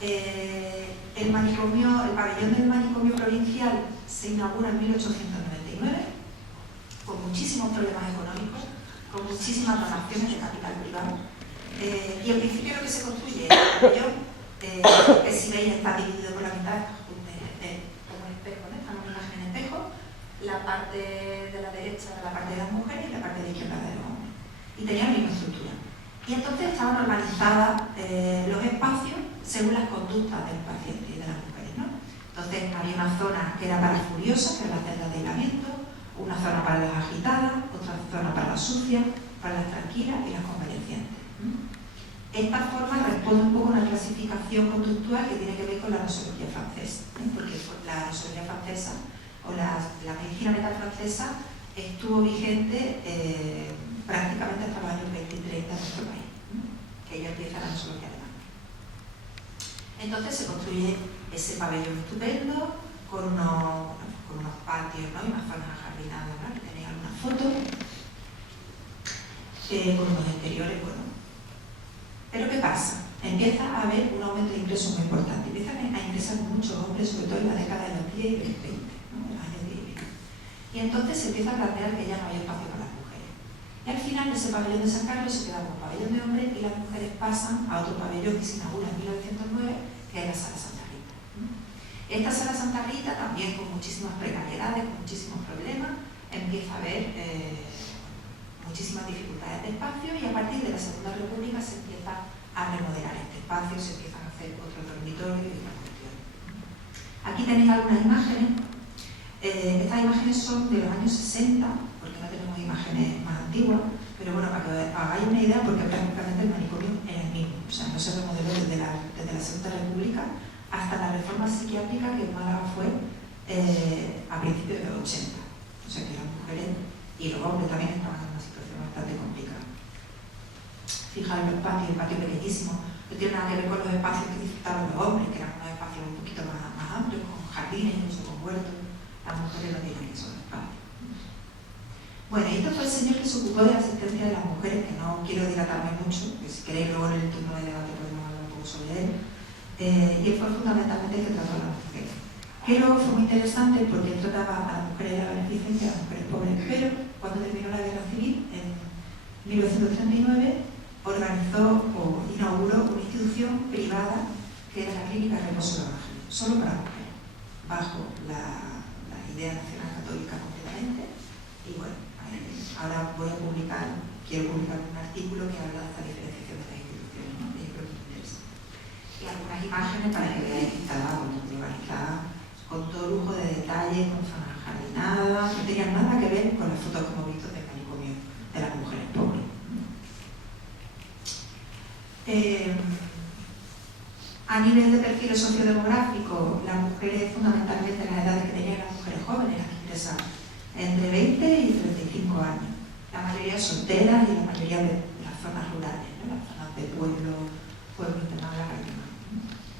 El pabellón del manicomio provincial se inaugura en 1899, con muchísimos problemas económicos, con muchísimas donaciones de capital privado. Y al principio lo que se construye es el pabellón, que si veis está dividido por la mitad, como un espejo, ¿no? Está en una imagen en espejo. La parte de la derecha era la parte de las mujeres y la parte de la izquierda de los hombres. Y tenía la misma estructura. Y entonces estaban organizadas los espacios según las conductas del paciente y de las mujeres, ¿no? Entonces había una zona que era para las furiosas, que era la celda de aislamiento, una zona para las agitadas, otra zona para las sucias, para las tranquilas y las convalecientes. Esta forma responde un poco a una clasificación conductual que tiene que ver con la nosología francesa, porque la nosología francesa o la medicina mental francesa estuvo vigente prácticamente hasta los años 20 y 30 en nuestro país, que ya empieza la nosología alemana. Entonces se construye ese pabellón estupendo con unos patios, ¿no? Y unas zonas ajardinadas, ¿no? Que tenéis algunas fotos, con unos exteriores, bueno. Pero ¿qué pasa? Empieza a haber un aumento de ingresos muy importante. Empiezan a ingresar muchos hombres, sobre todo en la década de los 10 y de los 20, ¿no? En los años 10 y 20. Y entonces se empieza a plantear que ya no hay espacio para las mujeres. Y al final ese pabellón de San Carlos se queda como pabellón de hombres y las mujeres pasan a otro pabellón que se inaugura en 1909, que es la Sala Santa Rita. Esta Sala Santa Rita, también con muchísimas precariedades, con muchísimos problemas, empieza a haber muchísimas dificultades de espacio, y a partir de la Segunda República se empieza a remodelar este espacio, se empiezan a hacer otros dormitorios y otras cuestiones. Aquí tenéis algunas imágenes. Estas imágenes son de los años 60, porque no tenemos imágenes más antiguas, pero bueno, para que hagáis una idea, porque prácticamente el manicomio era el mismo, o sea, no se remodeló desde la Segunda República hasta la reforma psiquiátrica que en Málaga fue a principios de los 80. O sea que las mujeres y los hombres también estaban en una situación bastante complicada. Fijaros los patios, el patio pequeñísimo, no tiene nada que ver con los espacios que disfrutaban los hombres, que eran unos espacios un poquito más amplios, con jardines, incluso con huertos. Las mujeres no tienen esos espacios. Bueno, y este fue el señor que se ocupó de la asistencia de las mujeres, que no quiero dilatarme mucho, que si queréis luego en el turno de debate podemos hablar un poco sobre él. Y él fue fundamentalmente el que trató a las mujeres. Que luego fue muy interesante porque él trataba a las mujeres de la beneficencia, a las mujeres pobres, pero cuando terminó la guerra civil, en 1939, organizó o inauguró una institución privada que era la Clínica Reposo de Ángeles, solo para mujeres, bajo la idea nacional católica completamente. Y bueno, ahora quiero publicar un artículo que habla de esta diferenciación de las instituciones, ¿no? Y yo creo que me interesa. Y algunas imágenes para que veáis que estaba organizada con todo lujo de detalle, con zonas jardinadas, no tenían nada que ver con las fotos que hemos visto del manicomio de las mujeres pobres. A nivel de perfil sociodemográfico, las mujeres, fundamentalmente las edades que tenían las mujeres jóvenes, las que ingresaban, entre 20 y 35 años. La mayoría solteras y la mayoría de las zonas rurales, ¿no? Las zonas de pueblos de Málaga y demás.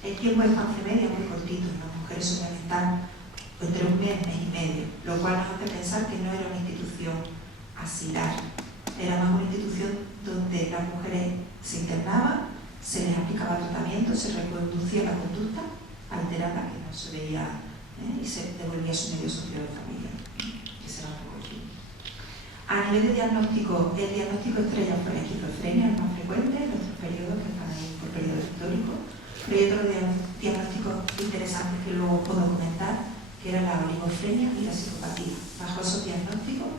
El tiempo de estancia media es muy cortito, las mujeres suelen estar entre un mes y medio, lo cual nos hace pensar que no era una institución asilar, era más una institución donde las mujeres se internaban, se les aplicaba tratamiento, se reconducía la conducta alterada que no se veía y se devolvía a su medio social de familia. Ese era un poco el fin. A nivel de diagnóstico, el diagnóstico estrella fue la esquizofrenia, el más frecuente en nuestros periodos que están ahí por periodo histórico. Pero hay otros diagnósticos interesantes que luego puedo comentar, que era la oligofrenia y la psicopatía. Bajo esos diagnósticos,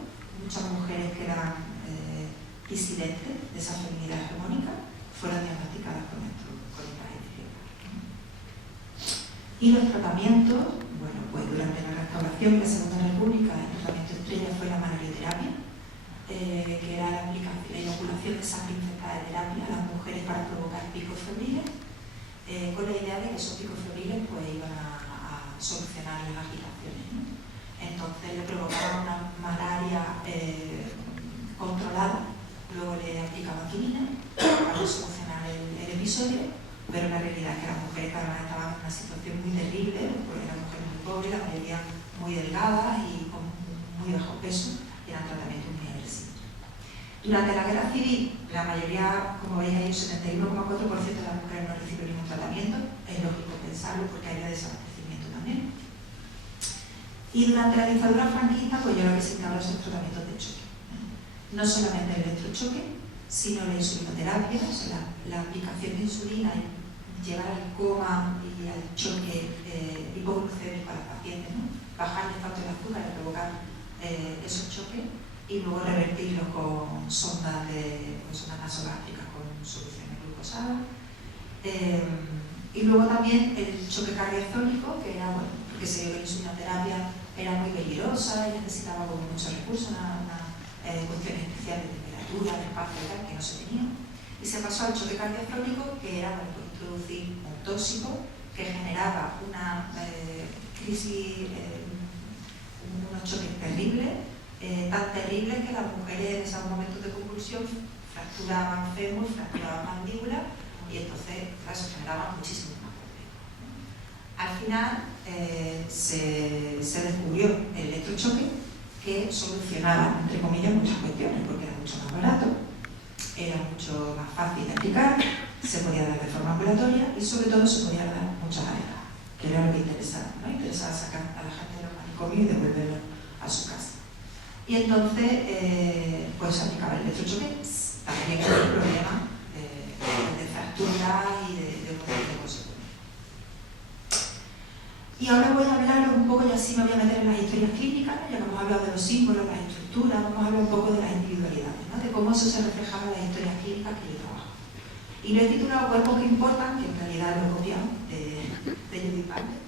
muchas mujeres que eran disidentes de esa feminidad hegemónica fueron diagnosticadas con estas etiquetas. Y los tratamientos, bueno, pues durante la Restauración y la Segunda República, el tratamiento estrella fue la manolioterapia, que era la inoculación de sangre infectada de terapia a las mujeres para provocar picos febriles, con la idea de que esos picos febriles pues, iban a solucionar las agitaciones, ¿no? Entonces le provocaban una malaria controlada, luego le aplicaban quinina para solucionar el episodio, pero la realidad es que las mujeres cada vez estaban en una situación muy terrible, porque eran mujeres muy pobres, la mayoría muy delgadas y con muy bajo peso, y eran tratamientos muy agresivos. Durante la Guerra Civil, la mayoría, como veis ahí, el 71,4% de las mujeres no recibió ningún tratamiento, es lógico pensarlo porque había desabastecimiento también. Y durante la dictadura franquista, pues yo lo que señalo son tratamientos de choque. No solamente el electrochoque, sino la insulinoterapia, o sea, la aplicación de insulina y llevar al coma y al choque hipoglucémico a los pacientes, ¿no? Bajar el factor de azúcar y provocar esos choques y luego revertirlos con sondas nasogástricas con soluciones glucosadas. Y luego también el choque cardiozónico, que era, bueno, porque se dio la insulinoterapia, era muy peligrosa y necesitaba muchos recursos, cuestiones especiales de temperatura, de espacio y tal, que no se tenían. Y se pasó al choque cardiocrónico, que era bueno, pues, introducir un tóxico que generaba una crisis, unos choques terribles, tan terribles que las mujeres en esos momentos de convulsión fracturaban fémur, fracturaban mandíbula y entonces claro, se generaban muchísimos más complejos. Al final se descubrió el electrochoque, que solucionaba, entre comillas, muchas cuestiones, porque era mucho más barato, era mucho más fácil de aplicar, se podía dar de forma ambulatoria y sobre todo se podía dar muchas áreas, que era lo que interesaba, ¿no? Interesaba sacar a la gente de los manicomios y devolverlo a su casa. Y entonces, pues se aplicaba el electrochoque, también con el problema de fractura y de un montón de cosas. Y ahora voy a hablar un poco, y así me voy a meter en las historias clínicas, ya que hemos hablado de los símbolos, las estructuras, vamos a hablar un poco de las individualidades, ¿no? De cómo eso se reflejaba en las historias clínicas que yo trabajo. Y lo he titulado Cuerpos que importan, que en realidad lo he copiado de Judith Butler,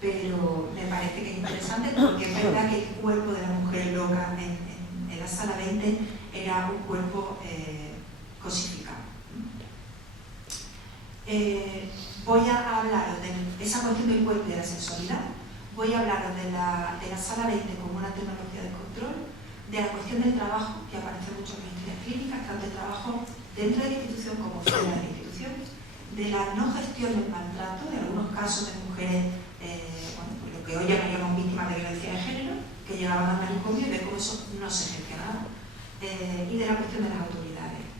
pero me parece que es interesante porque es verdad que el cuerpo de la mujer loca en la sala 20 era un cuerpo cosificado. Voy a hablaros de esa cuestión del cuerpo y de la sexualidad, voy a hablaros de la sala 20 como una tecnología de control, de la cuestión del trabajo, que aparece mucho en las historias clínicas, tanto el trabajo dentro de la institución como fuera de la institución, de la no gestión del maltrato, de algunos casos de mujeres, bueno, pues lo que hoy llamaríamos víctimas de violencia de género, que llegaban al manicomio y de cómo eso no se gestionaba, y de la cuestión de las autoridades.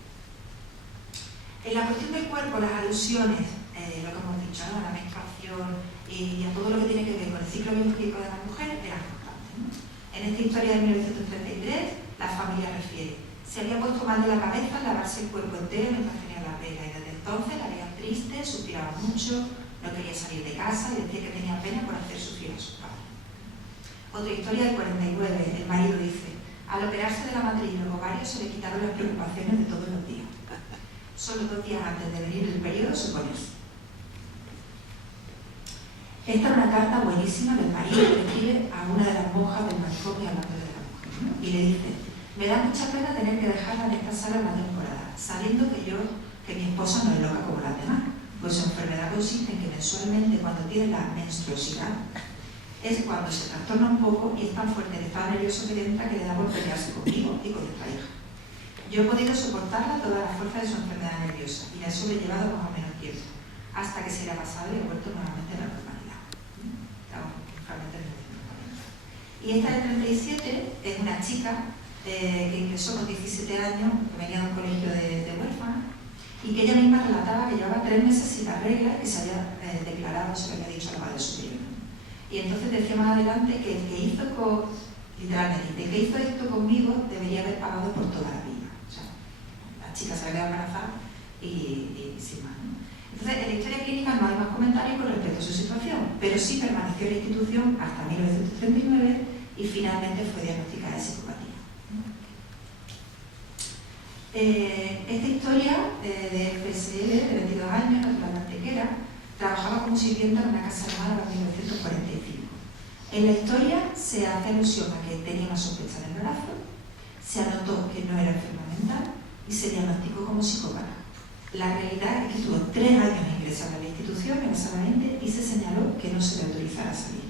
En la cuestión del cuerpo, las alusiones, lo que hemos dicho, ¿no? A la menstruación y a todo lo que tiene que ver con el ciclo biológico de las mujeres eran constantes, ¿no? En esta historia de 1933, la familia refiere: se había puesto mal de la cabeza lavarse el cuerpo entero mientras tenía la regla y desde entonces la veía triste, suspiraba mucho, no quería salir de casa y decía que tenía pena por hacer sufrir a sus padres. Otra historia del 49, el marido dice: al operarse de la matriz y los ovarios se le quitaron las preocupaciones de todos los días. Solo 2 días antes de venir el periodo se pone así. Esta es una carta buenísima del marido que le escribe a una de las monjas del manicomio hablando de la mujer, ¿no? Y le dice: me da mucha pena tener que dejarla en esta sala una temporada, sabiendo que mi esposa no es loca como las demás, pues su enfermedad consiste en que mensualmente, cuando tiene la menstruosidad, es cuando se trastorna un poco y es tan fuerte el estado nervioso que entra que le da por pelearse conmigo y con nuestra hija. Yo he podido soportarla toda la fuerza de su enfermedad nerviosa y la he sobrellevado más o menos tiempo, hasta que se le ha pasado y ha vuelto nuevamente a la normalidad. Y esta de 37 es una chica que ingresó con 17 años, que venía de un colegio de huérfanos, y que ella misma relataba que llevaba 3 meses sin la regla, que se había declarado, se le había dicho a la madre superior. Y entonces decía más adelante que el que hizo literalmente, el que hizo esto conmigo debería haber pagado por toda la vida. O sea, la chica se había embarazada y sin más, ¿no? Entonces, en la historia clínica no hay más comentarios con respecto a su situación, pero sí permaneció en la institución hasta 1939 y finalmente fue diagnosticada de psicopatía. Esta historia de FSL, de 22 años, natural de Antequera, trabajaba como sirvienta en una casa de Málaga en 1945. En la historia se hace alusión a que tenía una sospecha en el brazo, se anotó que no era enferma mental y se diagnosticó como psicópata. La realidad es que estuvo 3 años ingresada en la institución, en la sala 20, y se señaló que no se le autorizara a salir.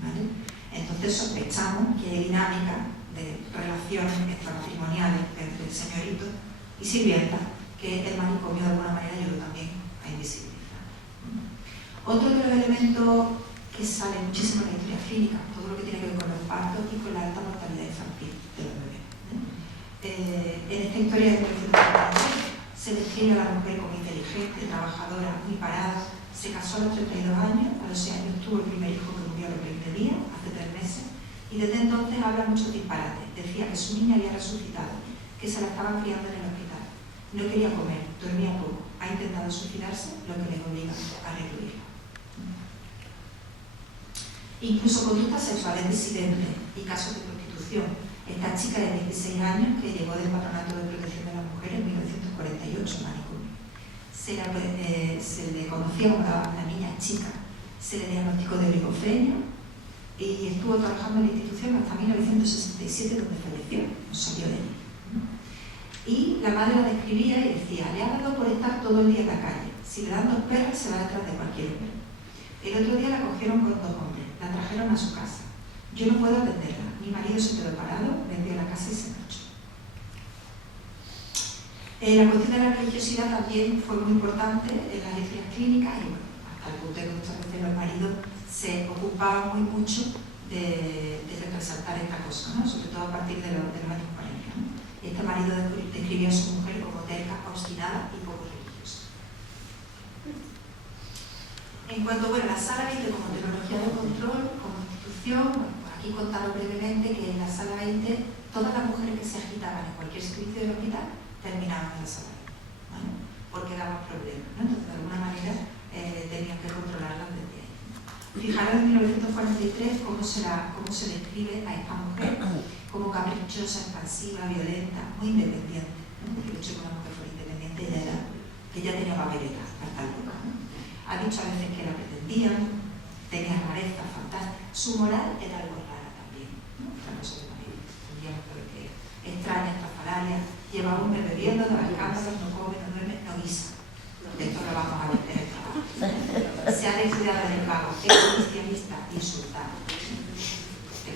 ¿Vale? Entonces sospechamos que hay dinámica de relaciones extramatrimoniales entre el señorito y sirvienta que el manicomio de alguna manera ayudó también a invisibilizar. Otro de los elementos que sale muchísimo en la historia clínica, todo lo que tiene que ver con los partos y con la alta mortalidad infantil de los bebés. En esta historia de 1946 se describe a la mujer como inteligente, trabajadora, muy parada, se casó a los 32 años, a los 6 años tuvo el primer hijo que murió a los 20 días, hace 3 meses, y desde entonces habla muchos disparates. Decía que su niña había resucitado, que se la estaban criando en el hospital. No quería comer, dormía poco, ha intentado suicidarse, lo que le obliga a recluirla. Incluso conductas sexuales disidentes y casos de prostitución. Esta chica de 16 años que llegó del Patronato de Protección de la Mujer en 1948 manicomio. Se le conocía como la niña chica, se le diagnosticó de oligofrenia y estuvo trabajando en la institución hasta 1967, donde falleció, no salió de allí. Y la madre la describía y decía: le ha dado por estar todo el día en la calle, si le dan 2 perras se va detrás de cualquier hombre. El otro día la cogieron con 2 hombres, la trajeron a su casa. Yo no puedo atenderla, mi marido se quedó parado, vendió la casa y se marchó. La cuestión de la religiosidad también fue muy importante en las historias clínicas y bueno, hasta el punto de que muchas veces los maridos se ocupaban muy mucho de resaltar esta cosa, ¿no? Sobre todo a partir de los años 40. ¿no? Y este marido describió a su mujer como terca, obstinada y poco religiosa. En cuanto a la sala 20 como tecnología de control, como institución, aquí contaron brevemente que en la sala 20 todas las mujeres que se agitaban en cualquier servicio del hospital terminaban en la sala 20, ¿vale? Porque daban problemas, ¿no? Entonces, de alguna manera, tenían que controlarlas desde ahí. Fijaros en 1943 cómo se describe a esta mujer como caprichosa, expansiva, violenta, muy independiente, ¿no? Porque el hecho de que una mujer fuera independiente ella tenía papeletas para tal lugar, ¿no? Ha dicho a veces que la pretendían, tenía rarezas fantásticas. Su moral era algo rara también, ¿no? Otra cosa de marido, tendríamos que ver que extraña, estrafalaria, lleva un bebé bebiendo de las cámaras, no come, no duerme, no guisa. De esto lo vamos a ver en el trabajo. Se ha descuidado del pago, es cristianista, insultado.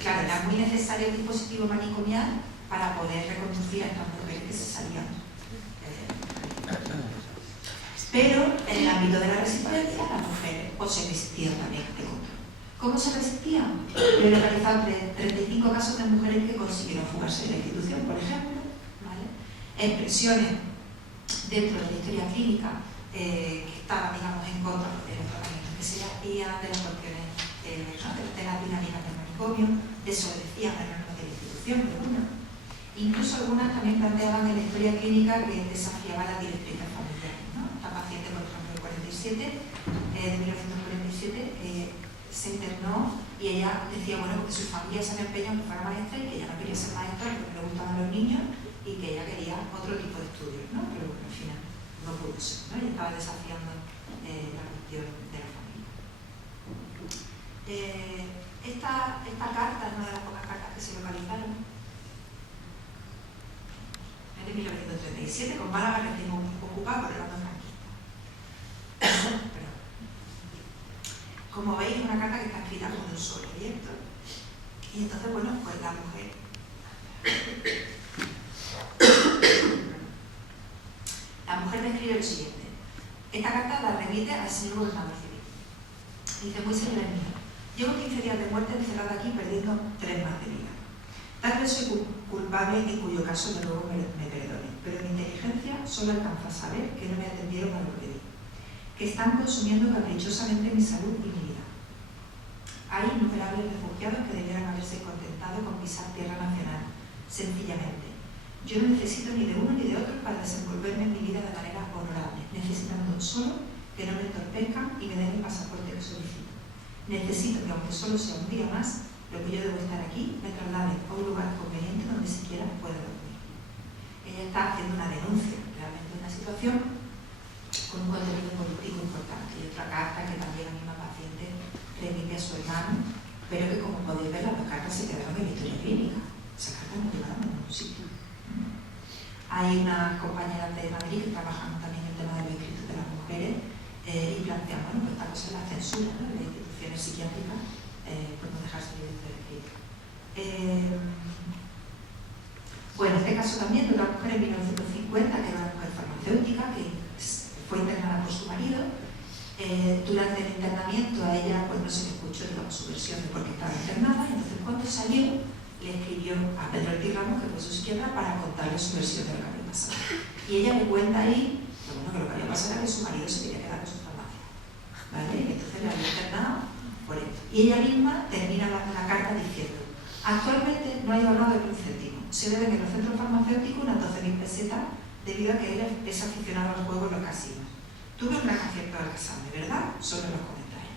Claro, era muy necesario el dispositivo manicomial para poder reconducir a estas mujeres que se salían. Pero en el ámbito de la resistencia, las mujeres se resistían también de control. ¿Cómo se resistían? Yo he localizado 35 casos de mujeres que consiguieron fugarse de la institución, por ejemplo, ¿vale? Expresiones dentro de la historia clínica que estaban, digamos, en contra de los tratamientos que se hacían, de las cuestiones de las dinámicas del manicomio, desobedecían a las normas de la institución, algunas. Incluso algunas también planteaban en la historia clínica que desafiaban las directrices familiares, ¿no? Esta paciente, por ejemplo, de 1947, se internó y ella decía, bueno, que su familia se había empeñado en que fuera maestra y que ella no quería ser maestra porque le gustaban los niños y que ella quería otro tipo de estudios, ¿no? Pero bueno, al final no pudo ser, ¿no? Y estaba desafiando la cuestión de la familia. Esta carta es una de las pocas cartas que se localizaron. Es de 1937, con Málaga recién ocupada por el bando franquista. Como veis, es una carta que está escrita como de un solo abierto. Y entonces, bueno, pues la mujer... La mujer describe lo siguiente. Esta carta la remite al señor gobernador civil. Dice: muy señora mía, Llevo 15 días de muerte encerrada aquí, perdiendo 3 más de vida. Tal vez soy culpable, en cuyo caso de luego me perdone, pero mi inteligencia solo alcanza a saber que no me atendieron a lo que pedí, que están consumiendo caprichosamente mi salud y mi vida. Hay innumerables refugiados que debieran haberse contentado con pisar tierra nacional, sencillamente. Yo no necesito ni de uno ni de otro para desenvolverme en mi vida de manera honorable, necesitando solo que no me entorpezcan y me den el pasaporte que solicito. Necesito que, aunque solo sea un día más, lo que yo debo estar aquí, me trasladen a un lugar conveniente donde siquiera pueda dormir. Ella está haciendo una denuncia realmente de una situación con un contenido político importante. Y otra carta que también la misma paciente remite a su hermano, pero que, como podéis ver, las dos cartas se quedaron en la historia clínica. Esas cartas no llegaron a ningún sitio. Hay unas compañeras de Madrid que trabajan también en el tema de los escritos de las mujeres y plantean, bueno, pues esta cosa es la censura, ¿no? De las instituciones psiquiátricas por no dejarse de escrito. Bueno, en este caso también de una mujer en 1950, que era una mujer farmacéutica, que fue internada por su marido. Durante el internamiento a ella pues no se le escuchó, digamos, su versión de por qué estaba internada, y entonces cuando salió le escribió a Pedro Ortiz Ramos, que fue su psiquiatra, para contarle su versión de lo que había pasado. Y ella le cuenta ahí que lo que había pasado era que su marido se quería quedar con su farmacia, ¿vale? Y entonces le había internado por esto. Y ella misma termina la carta diciendo: actualmente no hay ahorrado de un céntimo. Se deben en los centros farmacéuticos unas 12.000 pesetas debido a que él es aficionado a los juegos en los casinos. Tuve un gran acierto al casarme, ¿verdad? Sobre los comentarios.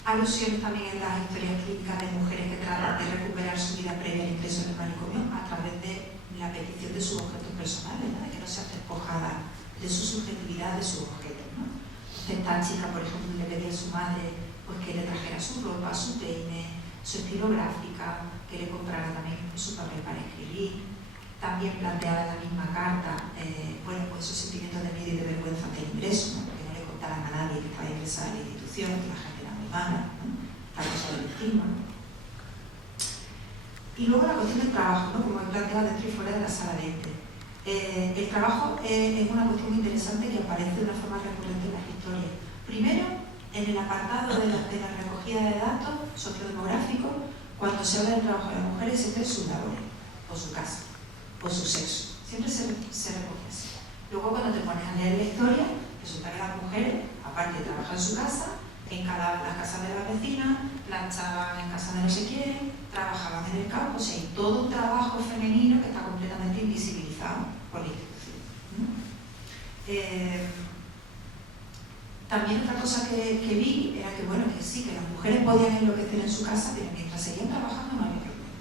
Alusiones también en las historias clínicas de mujeres que tratan de recuperar su vida previa al ingreso en el manicomio a través de la petición de sus objetos personales, ¿no? De que no sean despojadas de su subjetividad, de sus objetos, ¿no? Entonces, esta chica, por ejemplo, le pedía a su madre pues, que le trajera su ropa, su peine, su estilográfica, que le comprara también su papel para escribir. También planteaba en la misma carta bueno, pues esos sentimientos de miedo y de vergüenza ante el ingreso, ¿no? Que no le contaran a nadie que estaba ingresada en la institución, que la gente era muy mala, ¿no? La cosa del estigma, ¿no? Y luego la cuestión del trabajo, ¿no? Como he planteado dentro y fuera de la sala de ente. El trabajo es una cuestión muy interesante que aparece de una forma recurrente en las historias. Primero, en el apartado de la recogida de datos sociodemográficos, cuando se habla del trabajo de las mujeres, siempre sus labores, o su casa, o su sexo. Siempre se recoge así. Luego, cuando te pones a leer la historia, resulta que las mujeres, aparte de trabajar en su casa, encalaban las casas de las vecinas, planchaban en casa de no sé quién, trabajaban en el campo, o sea, hay todo un trabajo femenino que está completamente invisibilizado por la institución. También otra cosa que vi era que, bueno, que sí, que las mujeres podían enloquecer en su casa, pero mientras seguían trabajando no había problema.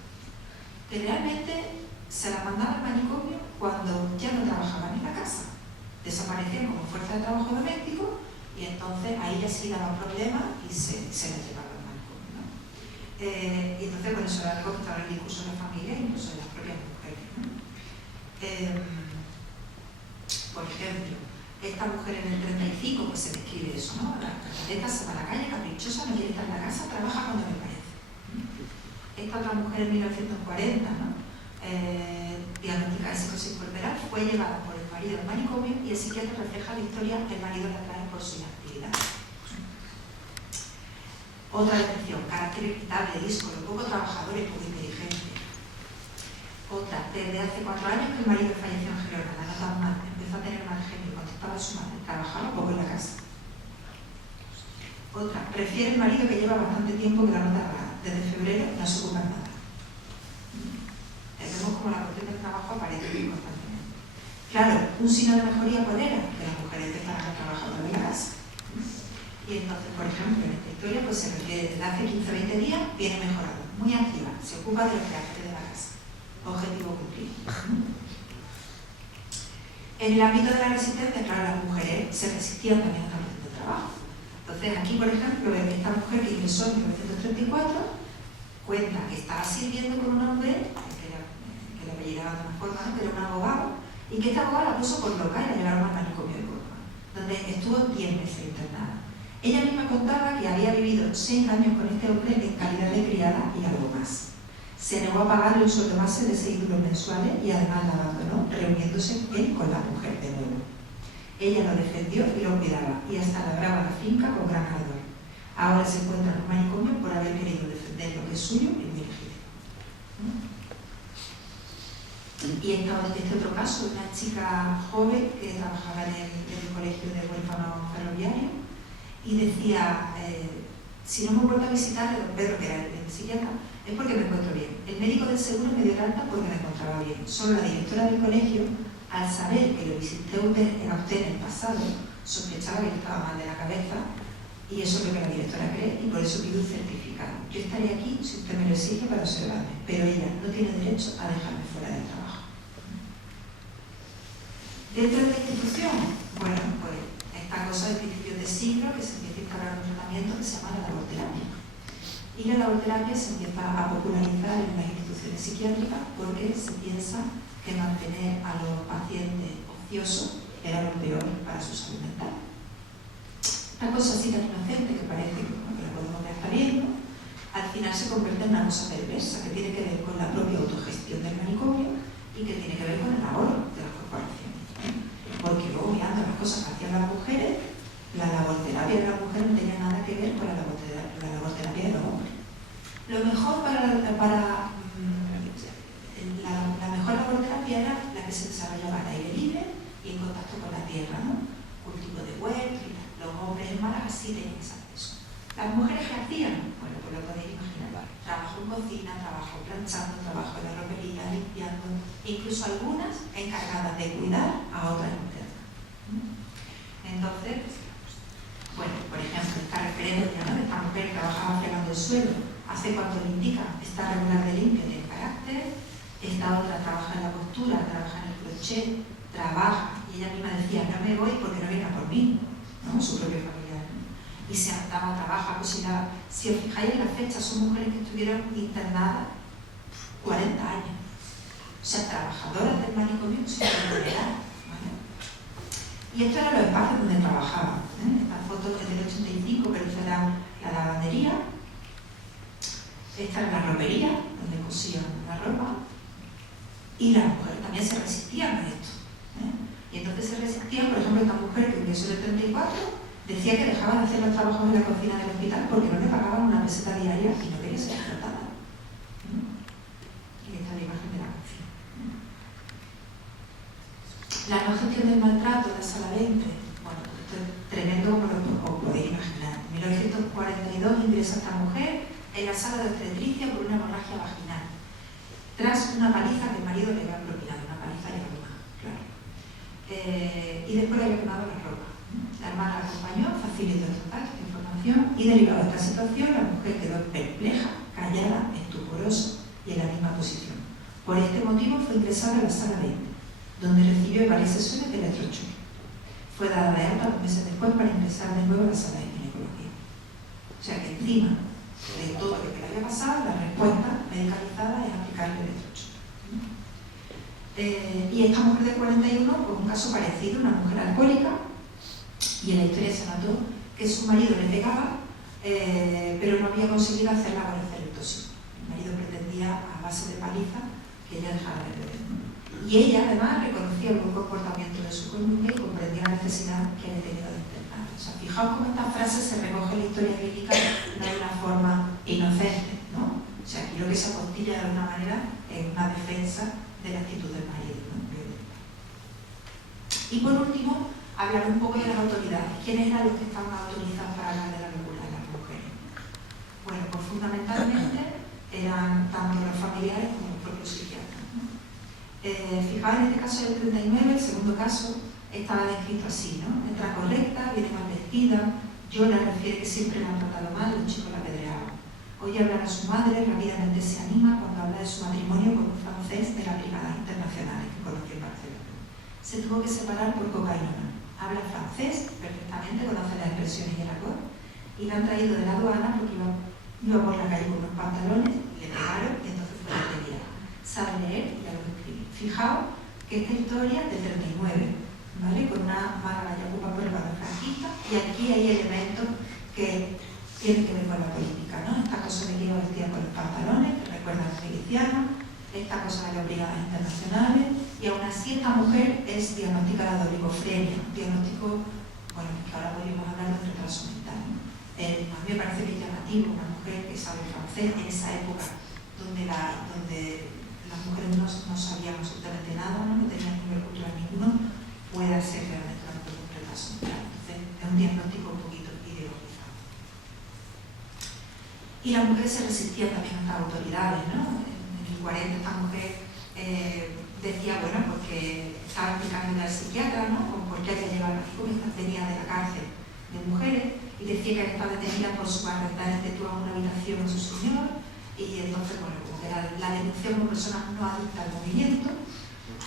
Que realmente se las mandaba al manicomio cuando ya no trabajaban en la casa. Desaparecían como fuerza de trabajo doméstico y entonces ahí ya sí daba problemas y se les llevaba al manicomio, ¿no? Y entonces, bueno, eso era algo que estaba en el discurso de la familia e incluso de las propias mujeres, ¿no? Por ejemplo, esta mujer en el 35, pues se describe eso, ¿no? La carteta se va a la calle, caprichosa, no quiere estar en la casa, trabaja cuando le parece. Esta otra mujer en 1940, ¿no? Diagnosticada de psicosis corporal, fue llevada por el marido al manicomio y el psiquiatra refleja la historia del marido la trae por su inactividad. Otra depresión, carácter irritable, díscolo, poco trabajador y poco inteligente. Otra, desde hace 4 años que el marido falleció en Gerona, la nota mal, empezó a tener mal genio, contestaba a su madre, trabajaba poco en la casa. Otra, prefiere el marido que lleva bastante tiempo que la nota rara, desde febrero no se ocupa nada. Vemos como la cuestión del trabajo aparece constantemente. Claro, un signo de mejoría, ¿cuál era? Que las mujeres empezaran a trabajar en la casa. Y entonces, por ejemplo, en esta historia pues se refiere desde hace 15-20 días, viene mejorando, muy activa, se ocupa de los quehaceres de la casa. Objetivo cumplido. En el ámbito de la resistencia, claro, las mujeres se resistían también a la cuestión del trabajo. Entonces, aquí, por ejemplo, esta mujer que ingresó en 1934 cuenta que estaba sirviendo con un hombre que le apellidaba de una forma, ¿no? Pero un abogado, y que este abogado la puso por loca y la llevaron al manicomio de Córdoba, donde estuvo 10 meses internada. Ella misma contaba que había vivido 6 años con este hombre en calidad de criada y algo más. Se negó a pagarle un sueldo base de 6 euros mensuales y además la abandonó, reuniéndose él con la mujer de nuevo. Ella lo defendió y lo cuidaba, y hasta labraba la finca con gran ardor. ahora se encuentra en un manicomio por haber querido defender lo que es suyo y muy legítimo. Y este otro caso, una chica joven que trabajaba en el colegio de huérfanos ferroviarios y decía, si no me vuelvo a visitar, don Pedro, que era el psiquiatra, es porque me encuentro bien. El médico del seguro me dio el alta porque me encontraba bien. Solo la directora del colegio, al saber que lo visité a usted en el pasado, sospechaba que yo estaba mal de la cabeza, y eso es lo que la directora cree, y por eso pido un certificado. Yo estaré aquí si usted me lo exige para observarme, pero ella no tiene derecho a dejarme fuera del trabajo. Dentro de la institución, bueno, pues esta cosa de principios de siglo que se empieza a instalar un tratamiento que se llama la laborterapia. Y la laborterapia se empieza a popularizar en las instituciones psiquiátricas porque se piensa que mantener a los pacientes ociosos era lo peor para su salud mental. Una cosa así tan inocente que parece que la podemos ver hasta viendo, al final se convierte en una cosa perversa que tiene que ver con la propia autogestión del manicomio y que tiene que ver con el ahorro de las corporaciones. Porque luego, mirando las cosas que hacían las mujeres, la laborterapia de las mujeres no tenía nada que ver con la laborterapia de los hombres. Lo mejor la mejor laborterapia era la que se desarrollaba al aire libre y en contacto con la tierra, ¿no? Cultivo de huertos y tal. Los hombres en Málaga sí tenían ese acceso. Las mujeres que hacían, bueno, pues lo podéis imaginar, trabajo en cocina, trabajo planchando, trabajo en la ropería, limpiando, incluso algunas encargadas de cuidar a otras internas. Entonces, bueno, por ejemplo, esta referencia, ¿no?, de esta mujer que trabajaba fregando el suelo, hace cuanto le indica, está regular de limpio, tiene carácter. Esta otra trabaja en la costura, trabaja en el crochet, trabaja, y ella misma decía, no me voy porque no viene a por mí, ¿no?, su propio familiar, ¿no? Y se adaptaba, trabaja, cocinaba. Si os fijáis en la fecha, son mujeres que estuvieron internadas 40 años. O sea, trabajadoras del manicomio sin remunerar, ¿vale? Y estos eran los espacios donde trabajaban, ¿eh? Esta foto es del 85, pero esta era la lavandería. Esta era la ropería, donde cosían la ropa. Y las mujeres también se resistían a esto, ¿eh? Y entonces se resistían, por ejemplo, esta mujer que ingresó en el 34, decía que dejaba de hacer los trabajos en la cocina del hospital porque no le pagaban una peseta diaria y no quería ser explotada. Y esta es la imagen de la cocina. La no gestión del maltrato, la sala 20, bueno, esto es tremendo como lo podéis imaginar. En 1942 ingresa esta mujer en la sala de obstetricia por una hemorragia vaginal, tras una paliza que el marido le había propinado, una paliza y alguna, claro. Y después le había quemado la ropa. La hermana la acompañó, facilitó esta información y derivado de esta situación la mujer quedó perpleja, callada, estuporosa y en la misma posición. Por este motivo fue ingresada a la sala 20, donde recibió varias sesiones de electrochoque. Fue dada de alta 2 meses después para ingresar de nuevo a la sala de ginecología. O sea que encima de todo lo que le había pasado, la respuesta medicalizada es aplicarle electrochoque. Y esta mujer de 41, pues un caso parecido, una mujer alcohólica, y en la historia se notó que su marido le pegaba, pero no había conseguido hacer labores de electroshock. El marido pretendía, a base de paliza, que ella dejara de beber. Y ella, además, reconocía el buen comportamiento de su cónyuge y comprendía la necesidad que había tenido de internar. O sea, fijaos cómo esta frase se recoge en la historia clínica de una forma inocente, ¿no? O sea, aquí lo que se apostilla de alguna manera es una defensa de la actitud del marido, ¿no? Y por último, hablar un poco de las autoridades. ¿Quiénes eran los que estaban autorizados para hablar de la locura de las mujeres? Bueno, pues fundamentalmente eran tanto los familiares como los propios psiquiatras, ¿no? Fijaos, en este caso del 39, el segundo caso, estaba descrito así, ¿no? Entra correcta, viene mal vestida, llora, refiere que siempre la han tratado mal, los chicos la apedreaban. Oye hablar a su madre, rápidamente se anima cuando habla de su matrimonio con un francés de las brigadas internacionales que conoció en Barcelona. Se tuvo que separar por cocaína. Habla francés perfectamente, conoce las expresiones y el argot, y la han traído de la aduana porque iba por la calle con unos pantalones, le pegaron y entonces fue detenida. Sabe leer y algo escribir. Fijaos que esta historia es del 39, ¿vale? Con una mala ya ocupa por el bando franquista, y aquí hay elementos que tienen que ver con la política, ¿no? Esta cosa de que iba vestida con los pantalones, que recuerda a los milicianos, esta cosa de las brigadas internacionales, y aún así esta mujer es diagnosticada de oligofrenia, un diagnóstico, bueno, que ahora podríamos hablar de retraso mental, ¿no? A mí me parece bien llamativo una mujer que sabe francés en esa época donde las mujeres no sabían absolutamente nada, no tenían nivel cultural ninguno, pueda ser realmente una interpretación social. Entonces, es un diagnóstico un poquito ideologizado. Y las mujeres se resistían también a estas autoridades, ¿no? En el 40 esta mujer decía, bueno, porque estaba explicando al psiquiatra, ¿no? Por qué había llegado al manicomio, venía de la cárcel de mujeres, y decía que estaba detenida por su arrendar en Tetuán una habitación a su señor, y entonces, bueno, como que la denuncia como persona no adicta al movimiento,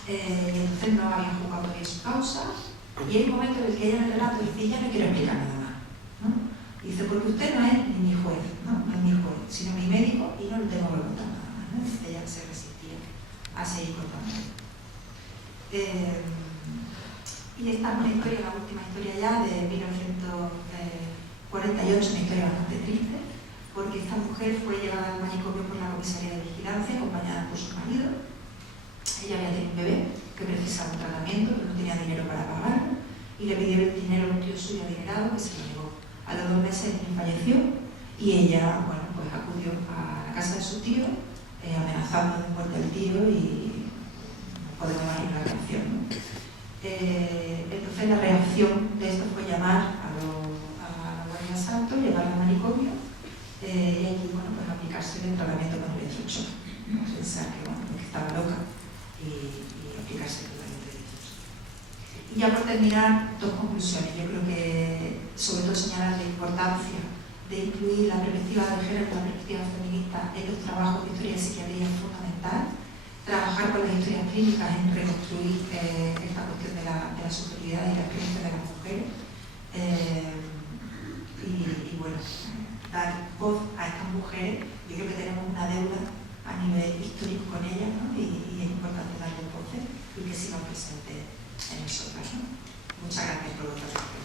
y entonces no habían juzgado bien su causa, y hay un momento en el que ella en el relato dice, ya no quiero explicar nada más, ¿no? Y dice, porque usted no es ni mi juez, ¿no? No es mi juez, sino mi médico, y no le tengo que contar nada más, ¿no? Dice, ella se resistía a seguir contando. Y esta es una historia, la última historia ya, de 1948, una historia bastante triste, porque esta mujer fue llevada al manicomio por la comisaría de vigilancia, acompañada por su marido. Ella había tenido un bebé que precisaba un tratamiento, pero no tenía dinero para pagarlo, y le pidió el dinero a un tío suyo adinerado que se lo negó. A los 2 meses el niño falleció, y ella, bueno, pues acudió a la casa de su tío, amenazando de muerte al tío, y no podemos imaginar la reacción, ¿no? Entonces la reacción de esto fue llamar a la Guardia de Asalto, llevarla al manicomio, y allí, bueno, pues aplicarse el tratamiento con el electrochoque, ¿no? Pensar que, bueno, que estaba loca y aplicarse el tratamiento de electrochoque. Y ya por terminar, 2 conclusiones. Yo creo que, sobre todo, señalar la importancia de incluir la perspectiva de género, la perspectiva feminista en los trabajos de historia y psiquiatría es fundamental. Trabajar con las historias clínicas en reconstruir esta cuestión de la subjetividad y la experiencia de las mujeres. Y bueno, dar voz a estas mujeres. Yo creo que tenemos una deuda a nivel histórico con ellas, ¿no? Y es importante darles voces y que sigan presentes en nosotras, ¿no? Muchas gracias por vuestra atención.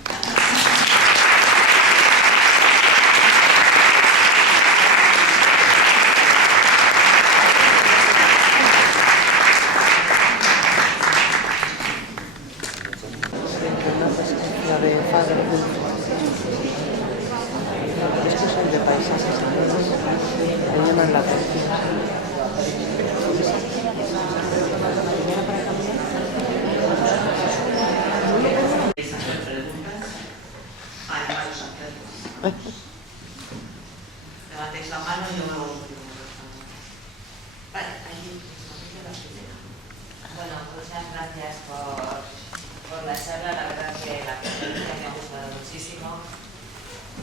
Levantéis la mano y yo me voy. Vale, allí. Bueno, muchas gracias por la charla. La verdad que la conferencia me ha gustado muchísimo.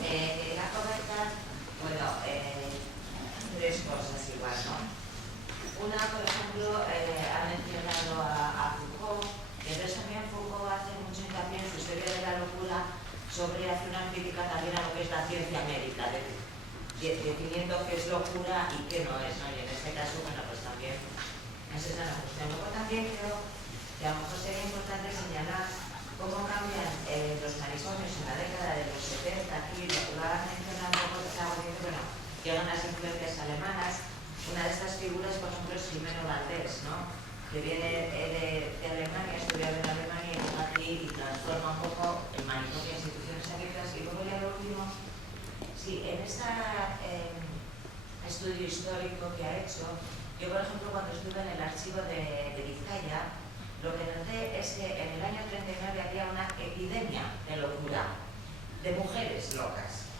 Quería comentar, bueno, 3 cosas igual, ¿no? Una, por ejemplo, ha mencionado a Foucault, y entonces también Foucault hace mucho hincapié en su historia de la locura, sobre hacer una crítica también a lo que es la ciencia médica, definiendo qué es locura y qué no es, ¿no? Y en este caso, bueno, pues también es esa la cuestión. Luego también creo que a lo mejor sería importante señalar cómo cambian los manicomios en la década de los 70. Aquí lo ha mencionado un poco, bueno, llegan las influencias alemanas. Una de estas figuras, por ejemplo, es Jimeno Valdés, ¿no? Que viene de Alemania, estudiado en Alemania y llega aquí y transforma un poco el manicomio en instituciones abiertas. Y luego ya lo último, sí, en este estudio histórico que ha hecho, yo por ejemplo cuando estuve en el archivo de Vizcaya, lo que noté es que en el año 39 había una epidemia de locura, de mujeres locas.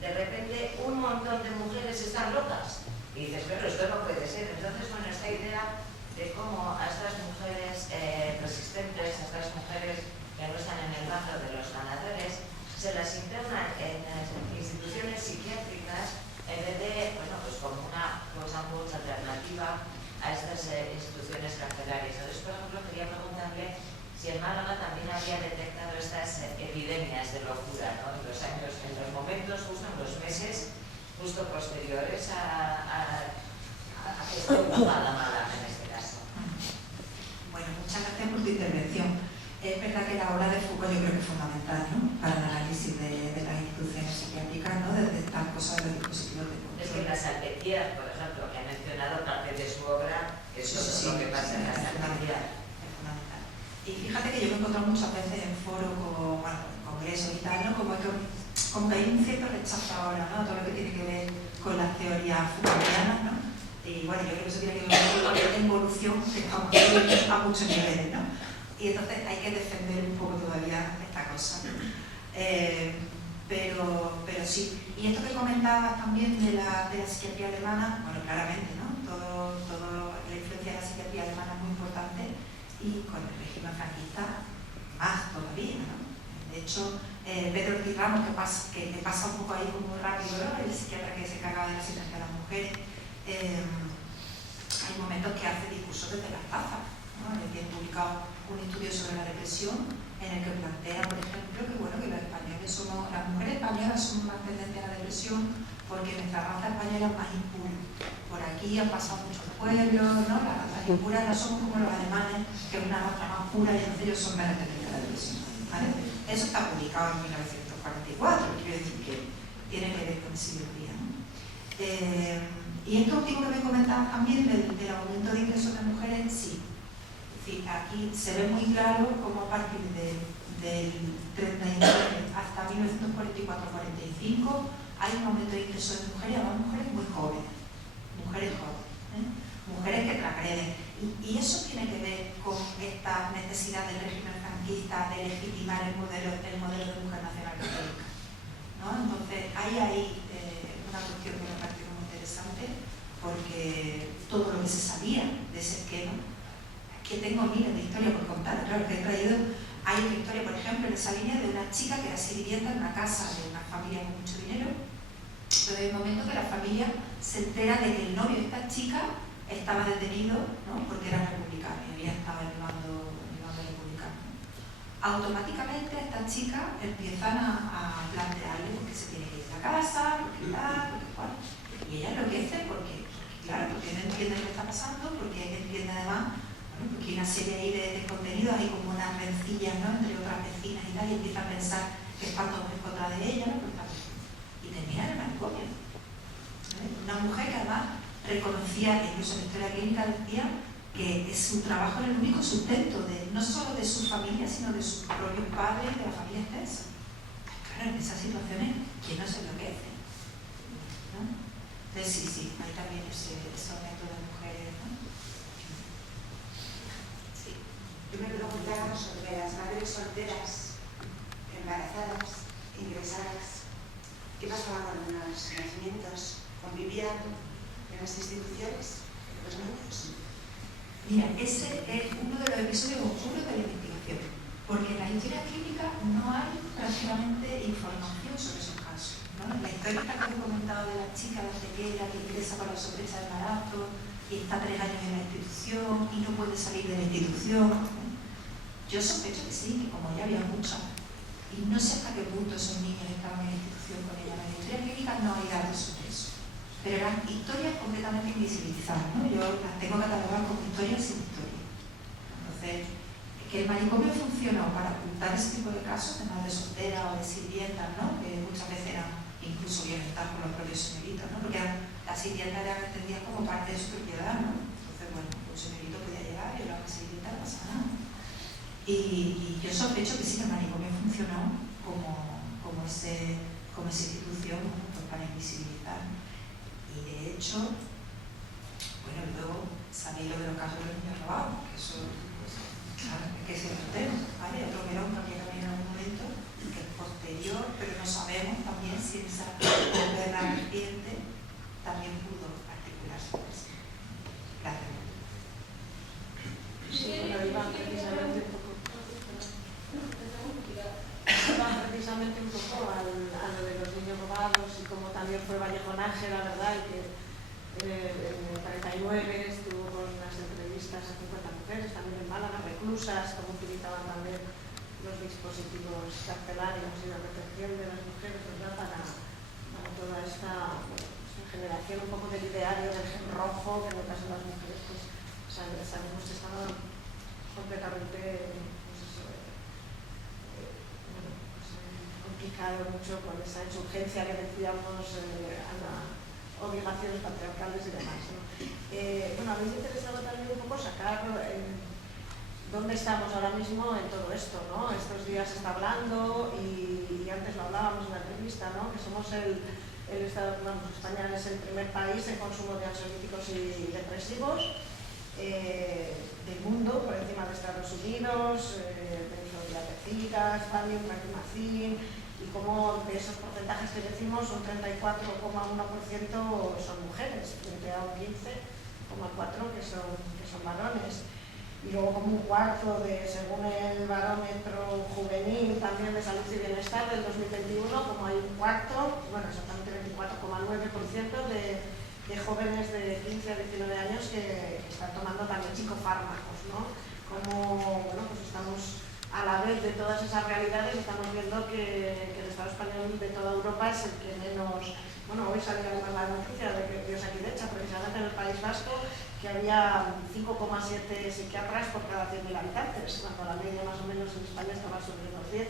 De repente un montón de mujeres están locas. Y dices, pero esto no puede ser. Entonces, bueno, esta idea de cómo a estas mujeres resistentes, a estas mujeres que no están en el bando de los ganadores, se las internan en instituciones psiquiátricas en vez de, bueno, pues como una cosa mucho alternativa a estas instituciones carcelarias. Entonces, por ejemplo, quería preguntarle si en Málaga también había detectado estas epidemias de locura, ¿no? En los años, en los momentos, justo en los meses justo posteriores a que esté ocupada Málaga en este caso. Bueno, muchas gracias por tu intervención. Es verdad que la obra de Foucault yo creo que es fundamental, ¿no? Para el análisis de las instituciones psiquiátricas, ¿no? Desde estas cosas de los dispositivos de control. Es que la Salpetía, por ejemplo, que ha mencionado parte de su obra, es lo que pasa en la Salpetía. Es fundamental. Y fíjate que yo me he encontrado muchas veces en foros como, bueno, en congresos y tal, ¿no? Como es que como que hay un cierto rechazo ahora, ¿no? Todo lo que tiene que ver con las teorías foucaultianas, ¿no? Y bueno, yo creo que eso tiene que ver con la evolución que estamos viendo a muchos niveles, ¿no? Y entonces hay que defender un poco todavía esta cosa, ¿no? Pero sí. Y esto que comentabas también de la psiquiatría alemana, bueno, claramente, ¿no? Todo la influencia de la psiquiatría alemana es muy importante, y con el régimen franquista más todavía, ¿no? De hecho, Pedro Ortiz Ramos, que pasa un poco ahí como rápido, ¿no? El psiquiatra que se encargaba de la situación de las mujeres, hay momentos que hace discursos desde las tazas, ¿no? Él tiene publicado un estudio sobre la depresión en el que plantea, por ejemplo, que bueno, que los españoles somos, las mujeres españolas somos más tendentes a la depresión porque nuestra raza española es más impura. Por aquí han pasado muchos pueblos, ¿no? Las razas impuras no somos como los alemanes, que es una raza más pura, y entonces ellos son menos tendentes a la depresión, ¿vale? Eso está publicado en 1944, quiero decir que tiene que ver con esa ideología, ¿no? Y esto último que me comentabas también del aumento de ingresos de mujeres, sí. Es decir, aquí se ve muy claro cómo a partir del 39 hasta 1944-45 hay un aumento de ingresos de mujeres, además mujeres muy jóvenes, mujeres que transgreden. Y eso tiene que ver con esta necesidad del régimen franquista de legitimar el modelo de mujer nacional católica, ¿no? Entonces hay ahí una cuestión que me parece muy interesante, porque todo lo que se sabía de ese esquema, que tengo miles de historias por contar, claro que he traído, hay una historia, por ejemplo, en esa línea de una chica que era sirvienta en una casa de una familia con mucho dinero, pero hay un momento que la familia se entera de que el novio de esta chica estaba detenido, ¿no? Porque era republicano y había estado en el bando republicano. Automáticamente a esta chica empiezan a plantearle por qué se tiene que ir a la casa, por qué tal, por qué cual. Y ella enloquece porque claro, porque no entiende lo que está pasando, porque entiende además, bueno, porque hay una serie ahí de contenidos, hay como unas rencillas, ¿no? Entre otras vecinas y tal, y empieza a pensar que están todos en contra de ella, ¿no? Y termina en el manicomio. Una mujer que además reconocía, incluso en la historia clínica decía, que su trabajo era el único sustento no solo de su familia, sino de sus propios padres y de la familia extensa. Claro, en esas situaciones, ¿quién no se enloquece? ¿No? Entonces sí, hay también ese aumento de mujeres, ¿no? Sí. Yo me preguntaba sobre las madres solteras, embarazadas, ingresadas. ¿Qué pasaba con los nacimientos? ¿Convivían en las instituciones los niños? Mira, ese es uno de los episodios oscuros de la investigación, porque en la historia clínica no hay prácticamente información sobre esos casos, ¿no? La historia que he comentado de la chica de Antequera que ingresa con la sorpresa de embarazo y está 3 años en la institución y no puede salir de la institución, ¿no? Yo sospecho que sí, que como ya había muchas, y no sé hasta qué punto esos niños estaban en la institución con ella. En la historia clínica no hay datos sobre eso, pero eran historias completamente invisibilizadas, ¿no? Yo las tengo catalogadas como historias sin historia. Entonces, que el manicomio funcionó para ocultar ese tipo de casos de madres solteras o de sirvientas, ¿no? Que muchas veces eran incluso violentadas por los propios señoritos, ¿no? Porque las sirvientas eran entendidas como parte de su propiedad, ¿no? Entonces, bueno, un señorito podía llegar y era una sirvienta, no pasa nada. Y yo sospecho que sí, que el manicomio funcionó como esa institución, pues, para invisibilizar. Y de hecho, bueno, luego sabéis lo de los casos de los niños robados, que eso, pues, claro, es que ese es otro tema, ¿vale? Otro melón que había también en algún momento, que es posterior, pero no sabemos también si esa guerra reciente también pudo articularse. Gracias. Sí, bueno, iba precisamente un poco a lo de los niños robados y como también fue vallejonaje, la verdad, y que en el 39 estuvo con las entrevistas a 50 mujeres, también en Málaga, reclusas, como utilizaban también los dispositivos carcelarios y la protección de las mujeres, ¿verdad? Para toda esta generación un poco del ideario del gen rojo, que en el caso de las mujeres pues sabemos que estaban completamente complicado mucho con esa insurgencia que decíamos a las obligaciones patriarcales y demás, ¿no? Bueno, a mí me interesaba también un poco sacar ¿dónde estamos ahora mismo en todo esto, ¿no? Estos días se está hablando y antes lo hablábamos en la entrevista, ¿no? Que somos el Estado, vamos, España es el primer país en consumo de ansiolíticos y depresivos del mundo, por encima de Estados Unidos, benzodiazepinas, Valium, Vancomycin, y como de esos porcentajes que decimos, un 34,1% son mujeres, frente a un 15,4% que son varones. Y luego como un cuarto según el barómetro juvenil también de salud y bienestar del 2021, como hay un cuarto, bueno, exactamente 24,9% de jóvenes de 15 a 19 años que están tomando también psicofármacos, ¿no? Como, bueno, pues estamos a la vez de todas esas realidades, estamos viendo que el Estado español de toda Europa es el que menos, bueno, hoy salió la noticia de que Osakidetza, precisamente en el País Vasco, que había 5,7 psiquiatras por cada 100.000 habitantes, cuando la media más o menos en España estaba sobre los 10,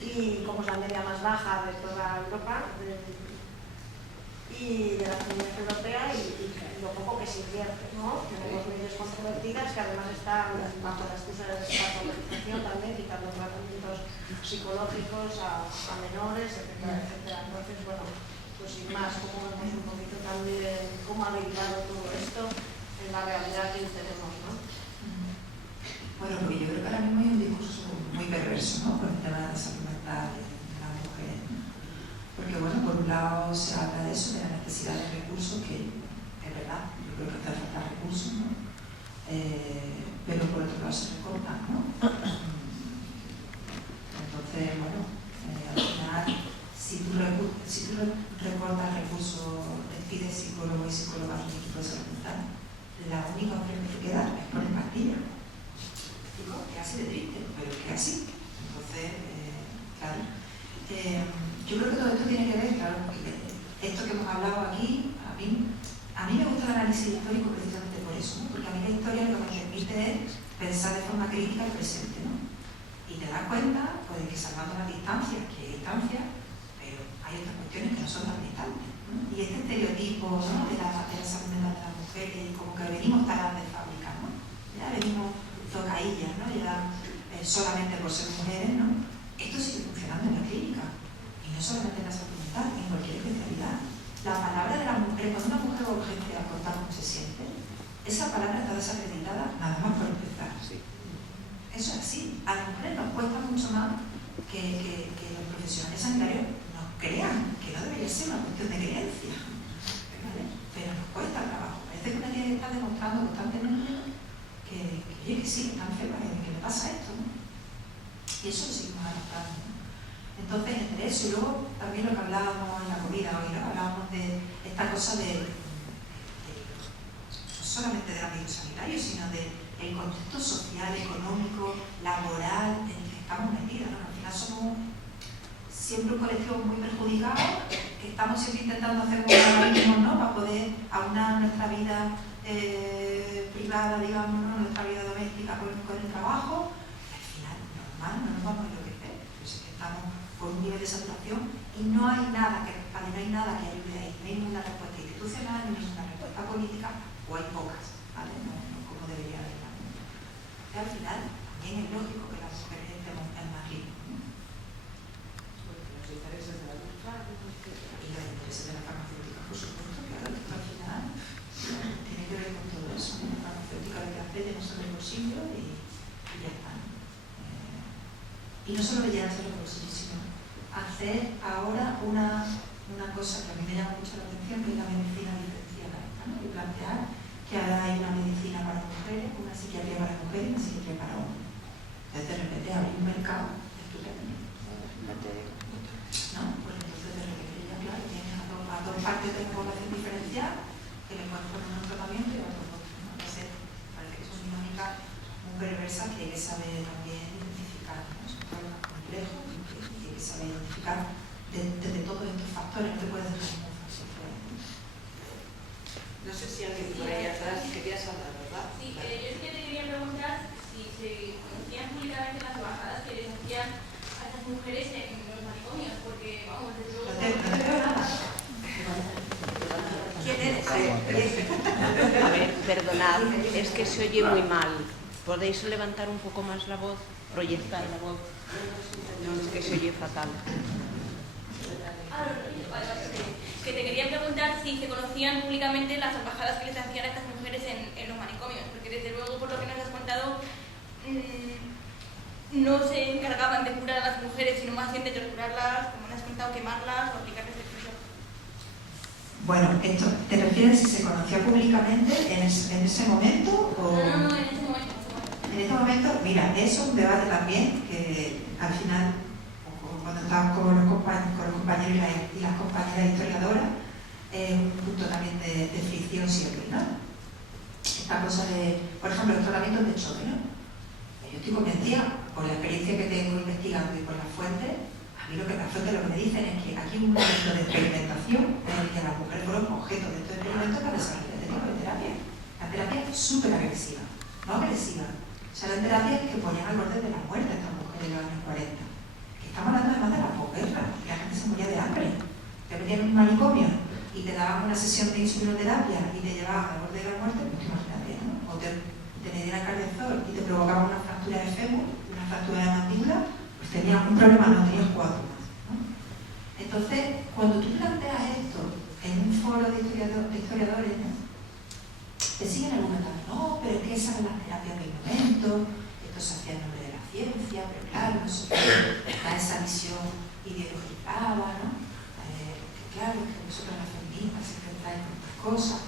y como es la media más baja de toda Europa y de la Comunidad Europea, y lo poco que se invierte, ¿no? Tenemos leyes controvertidas que además están bajo la excusa de patologización también, quitando tratamientos psicológicos a menores, etcétera, etcétera. Entonces, bueno, pues sin más, cómo vemos un poquito también cómo ha derivado todo esto en la realidad que tenemos, ¿no? Bueno, porque yo creo que ahora mismo hay un discurso muy perverso, ¿no? Con el tema de la salud mental de las mujeres, ¿no? Porque, bueno, por un lado se habla de eso, de la necesidad de recursos, que es verdad, yo creo que hace falta recursos, ¿no? Pero por otro lado se recortan, ¿no? Entonces, bueno, al final, si tú recortas recursos, despides psicólogos y psicólogas del equipo de salud mental, la única opción que te queda es poner pastillas. Digo, que es así de triste, pero que es así. Entonces, claro. Yo creo que todo esto tiene que ver, claro, esto que hemos hablado aquí, a mí me gusta el análisis histórico precisamente por eso, ¿no? Porque a mí la historia lo que me permite es pensar de forma crítica el presente, ¿no? Y te das cuenta, pues, de que salvando las distancias, que hay distancias, pero hay otras cuestiones que no son tan distantes, ¿no? Y este estereotipo, ¿no? de la salud mental de las mujeres, como que venimos taladas de fábrica, ¿no? Ya venimos tocaillas, ¿no? Ya solamente por ser mujeres, ¿no? Esto sigue funcionando en la clínica, y no solamente en la salud mental, en cualquier especialidad. La palabra de la mujer, cuando una mujer va a urgencia a contar cómo se siente, esa palabra está desacreditada nada más por empezar. Sí. Eso es así. A las mujeres nos cuesta mucho más que los profesionales sanitarios nos crean, que no debería ser una cuestión de creencia, ¿vale? Pero nos cuesta el trabajo. Parece que una tiene que estar demostrando constantemente que oye, que sí, que está enferma, que me pasa esto, ¿no? Y eso lo seguimos adaptando, ¿no? Entonces, entre eso y luego también lo que hablábamos en la comida hoy, ¿no? Hablábamos de esta cosa no solamente del ámbito sanitario, sino del contexto social, económico, laboral en el que estamos metidos, ¿no? Al final somos siempre un colectivo muy perjudicado, que estamos siempre intentando hacer como organismos, ¿no? Para poder aunar nuestra vida privada, digamos, ¿no? Nuestra vida doméstica con el trabajo. Al final, normal, no nos vamos a enloquecer, pues es que estamos por un nivel de saturación y no hay nada que respalde, no hay nada que ayude ahí, no hay ninguna respuesta institucional, ni ninguna respuesta política, o hay pocas, ¿vale? No como debería haber. Y al final, también es lógico que las mujeres estemos en más ritmo, ¿no? Los intereses de la industria Y los intereses de la farmacéutica, por supuesto, claro, que al final tiene que ver con todo eso, ¿no? La farmacéutica lo que hace es llenarse los bolsillos y ya está, ¿no? Y no solo llenarse los bolsillos, sino hacer ahora una cosa que a mí me llama mucho la atención, que es la medicina diferenciada, ¿no? Y plantear que ahora hay una medicina para mujeres, una psiquiatría para mujeres y una psiquiatría para hombres. Entonces, de repente, hay un mercado estupendo, ¿no? Pues entonces, de repente, ya, claro, tienes a dos partes de la población diferenciada que le pueden poner un tratamiento y a otros otros, ¿no? Entonces, parece que son dinámicas muy perversas que hay que saber también identificar, ¿no? Son problemas complejos y hay que saber identificar desde todos estos factores, no te puedes dejar ningún factor fuera. No sé si alguien por ahí atrás quería hablar, ¿verdad? Sí, yo es que te quería preguntar si se conocían públicamente las bajadas que les hacían a estas mujeres en los manicomios, porque, vamos, desde luego... No te veo nada. ¿Quién eres? A ver, perdonad, es que se oye muy mal. ¿Podéis levantar un poco más la voz? Proyectar la voz. No, es que se oye fatal. Que te quería preguntar si se conocían públicamente las salvajadas que les hacían a estas mujeres en los manicomios, porque desde luego, por lo que nos has contado, no se encargaban de curar a las mujeres, sino más bien de torturarlas, como nos has contado, quemarlas o aplicarles el piso. Bueno, esto, ¿te refieres si se conocía públicamente en ese momento? O... No, en ese momento. En este momento, mira, es un debate también que al final, cuando estamos con los compañeros y las compañeras historiadoras, es un punto también de fricción siempre, ¿no? Esta cosa de, por ejemplo, los tratamientos de choque, ¿no? Yo estoy convencida, por la experiencia que tengo investigando y por las fuentes, a mí lo que me dicen es que aquí hay un momento de experimentación en el que las mujeres fueron objeto de estos experimentos para desarrollar este tipo de terapia. La terapia es súper agresiva, no agresiva. O sea, eran terapias que ponían al borde de la muerte a estas mujeres en los años 40. Que estamos hablando además de la posguerra, y la gente se moría de hambre. Te metían en un manicomio y te daban una sesión de insulinoterapia y te llevaban al borde de la muerte, pues imagínate, ¿no? O te medían cardezol y te provocaban una fractura de fémur, una fractura de mandíbula, pues tenías un problema, no tenías 4 más, ¿no? Entonces, cuando tú planteas esto en un foro de historiadores, ¿no? Te siguen argumentando, no, pero es que esas son las terapias del momento, esto se hacía en nombre de la ciencia, pero claro, nosotros da esa visión ideologizada, ¿no? Que claro, que nosotros las feministas siempre traen otras cosas,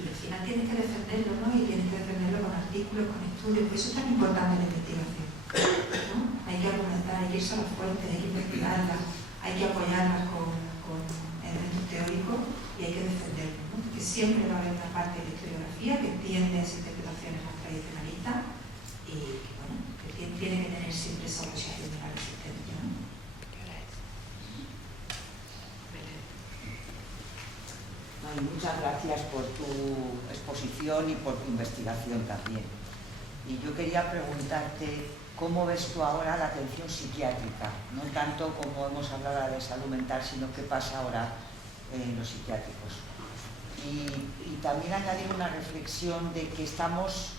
y al final tienes que defenderlo, ¿no? Y tienes que defenderlo con artículos, con estudios, por eso es tan importante la investigación, ¿no? Hay que argumentar, hay que irse a las fuentes, hay que investigarlas, hay que apoyarlas con elementos teóricos y hay que defenderlo, ¿no? Porque siempre va a haber una parte de la historiografía que tiende a esas interpretaciones más tradicionalistas y que, bueno, que tiene que tener siempre esa orientación de la resistencia, ¿no? Muchas gracias por tu exposición y por tu investigación también. Y yo quería preguntarte, ¿cómo ves tú ahora la atención psiquiátrica? No tanto como hemos hablado de salud mental, sino qué pasa ahora en los psiquiátricos. Y también añadir una reflexión de que estamos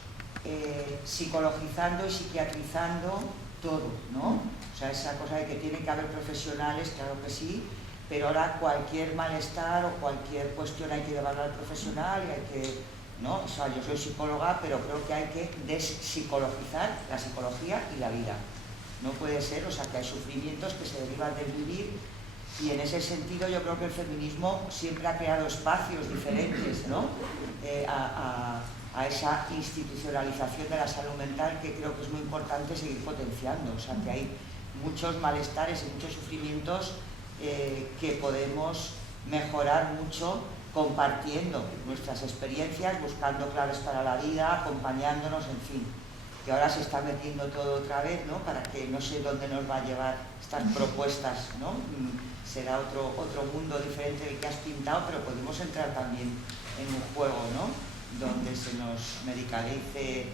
psicologizando y psiquiatrizando todo, ¿no? O sea, esa cosa de que tiene que haber profesionales, claro que sí, pero ahora cualquier malestar o cualquier cuestión hay que llevarlo al profesional y hay que, ¿no? O sea, yo soy psicóloga, pero creo que hay que despsicologizar la psicología y la vida. No puede ser, o sea, que hay sufrimientos que se derivan del vivir y en ese sentido yo creo que el feminismo siempre ha creado espacios diferentes, ¿no? A esa institucionalización de la salud mental que creo que es muy importante seguir potenciando. O sea, que hay muchos malestares y muchos sufrimientos que podemos mejorar mucho compartiendo nuestras experiencias, buscando claves para la vida, acompañándonos, en fin. Que ahora se está metiendo todo otra vez, ¿no? Para que no sé dónde nos va a llevar estas propuestas, ¿no? Será otro mundo diferente del que has pintado, pero podemos entrar también en un juego, ¿no? Donde se nos medicalice,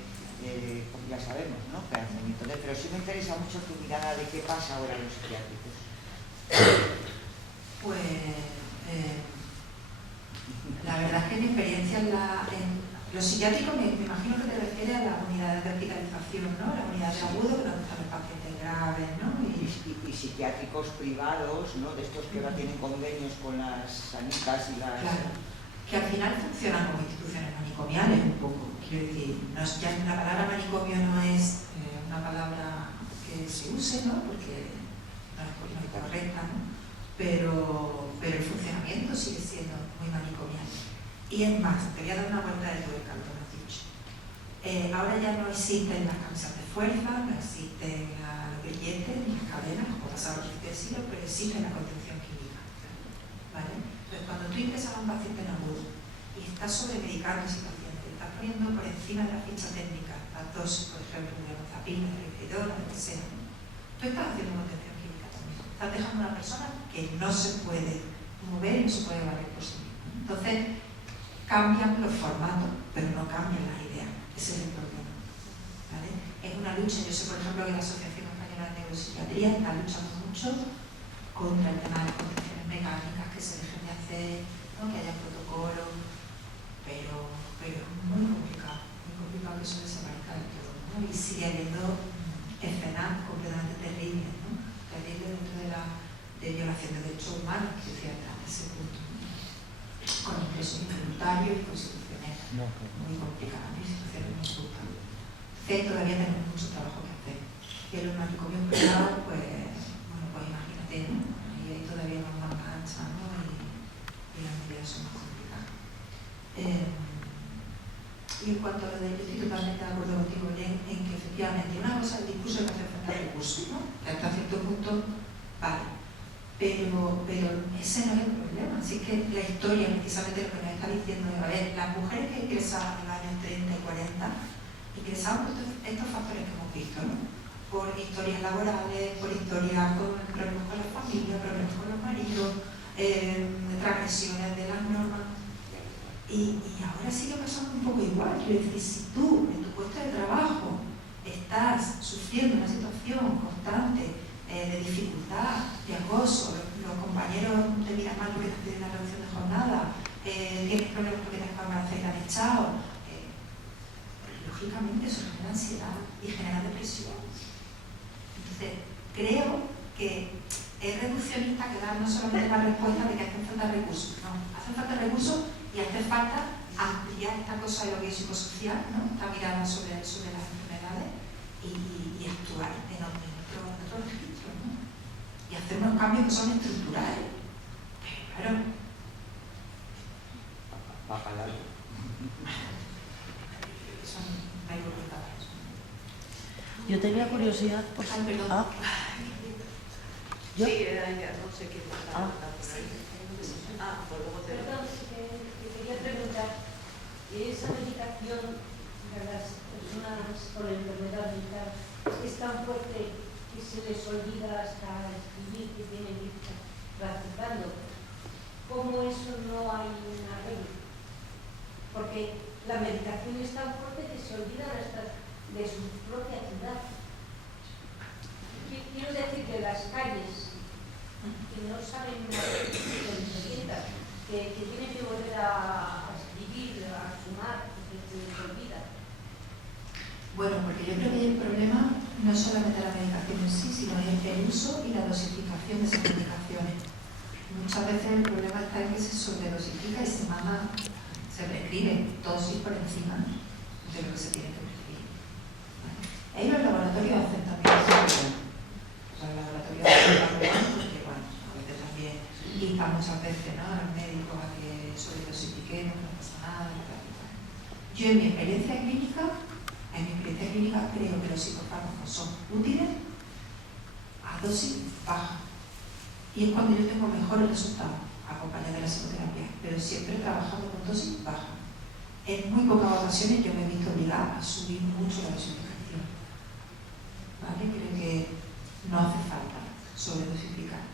como ya sabemos, ¿no? Pero sí me interesa mucho tu mirada de qué pasa ahora en los psiquiátricos. Pues la verdad es que mi experiencia en los psiquiátricos me imagino que te refieres a las unidades de hospitalización, ¿no? Las unidades de agudo, donde están los pacientes graves, ¿no? Y psiquiátricos privados, ¿no? De estos que ahora tienen convenios con las sanitas y las... Claro, que al final funcionan como instituciones manicomiales un poco. Quiero decir, ya la palabra manicomio no es una palabra que se use, ¿no? Porque no es correcta, ¿no? Pero el funcionamiento sigue siendo muy manicomial. Y es más, te voy a dar una vuelta de tuerca, lo que me has dicho. Ahora ya no existen las camisas de fuerza, no existen los grilletes ni las cadenas, como pasaba en los siglos, pero existe la contención química, ¿vale? Entonces, cuando tú ingresas a un paciente en agudo y estás sobremedicando a ese paciente, estás poniendo por encima de la ficha técnica las dosis, por ejemplo, de olanzapina, de repetidora, lo que sea, tú estás haciendo contención química también. Estás dejando a una persona que no se puede mover y no se puede valer por sí misma. Entonces, cambian los formatos, pero no cambian las ideas. Ese es el problema, ¿vale? Es una lucha. Yo sé, por ejemplo, que la Asociación Española de Neuropsiquiatría está luchando mucho contra el tema de las contenciones mecánicas, que se dejen de hacer, ¿no? Que haya protocolos, pero es muy complicado que eso desaparezca del todo. sigue habiendo escenas completamente terribles, ¿no? Terribles dentro de violación de derechos humanos, que decía hasta ese punto, con ingresos involuntarios y constitucionales, muy complicadas, ¿no? Situaciones muy justas. Todavía tenemos mucho trabajo que hacer. En los manicomios privados, pues imagínate, ¿no? Y ahí todavía nos van más anchas, ¿no? Y las medidas son más complicadas. Y en cuanto a lo de, yo estoy totalmente de acuerdo contigo, Len, en que efectivamente una cosa es el discurso que hace falta el recurso, ¿no? Que hasta cierto punto vale. Pero ese no es el problema. Así que la historia, precisamente lo que nos está diciendo es, a ver, las mujeres que ingresaban en los años 30 y 40 ingresaban por estos factores que hemos visto, ¿no? Por historias laborales, por historias con problemas con la familia, problemas con los maridos, transgresiones de las normas. Y ahora sigue pasando un poco igual. Quiero decir, si tú en tu puesto de trabajo estás sufriendo una situación constante de dificultad, de acoso, los compañeros te miran mal porque te piden una reducción de jornada, tienes problemas porque te has embarazado y te han echado, lógicamente eso genera ansiedad y genera depresión. Entonces, creo que es reduccionista que dar no solamente la respuesta de que hacen falta recursos, no, hacen falta recursos y hace falta ampliar esta cosa de lo que es psicosocial, ¿no? Esta mirada sobre las enfermedades y actuar en otros registros, ¿no? Y hacer unos cambios que son estructurales. Pero claro, eso no hay voluntad para eso. Yo tenía curiosidad por Ay, perdón. ¿Yo? Sí, ya no sé qué pasa. Pues luego te Perdón, te quería preguntar, esa medicación de las personas con enfermedad mental es tan fuerte que se les olvida hasta escribir que tienen que estar practicando. ¿Cómo eso no hay un arreglo? Porque la medicación es tan fuerte que se olvidan hasta de su propia ciudad. Quiero decir que las calles que no saben que tienen que volver a escribir, a sumar, porque se les olvida. Bueno, porque yo creo que el problema no es solamente la medicación en sí, sino el uso y la dosificación de esas medicaciones. Muchas veces el problema está en que se sobredosifica y se manda, se prescribe dosis por encima de lo que se tiene que prescribir. ¿Vale? Ahí los laboratorios hacen también eso. Los laboratorios hacen porque, bueno, a veces también instan muchas veces, ¿no?, a los médicos a que sobredosifiquemos, no pasa nada, tal. Yo en mi experiencia clínica creo que los psicofármacos son útiles a dosis baja. Y es cuando yo tengo mejores resultados, acompañada de la psicoterapia, pero siempre trabajando con dosis baja. En muy pocas ocasiones yo me he visto obligada a subir mucho la dosificación. ¿Vale? Creo que no hace falta sobredosificar.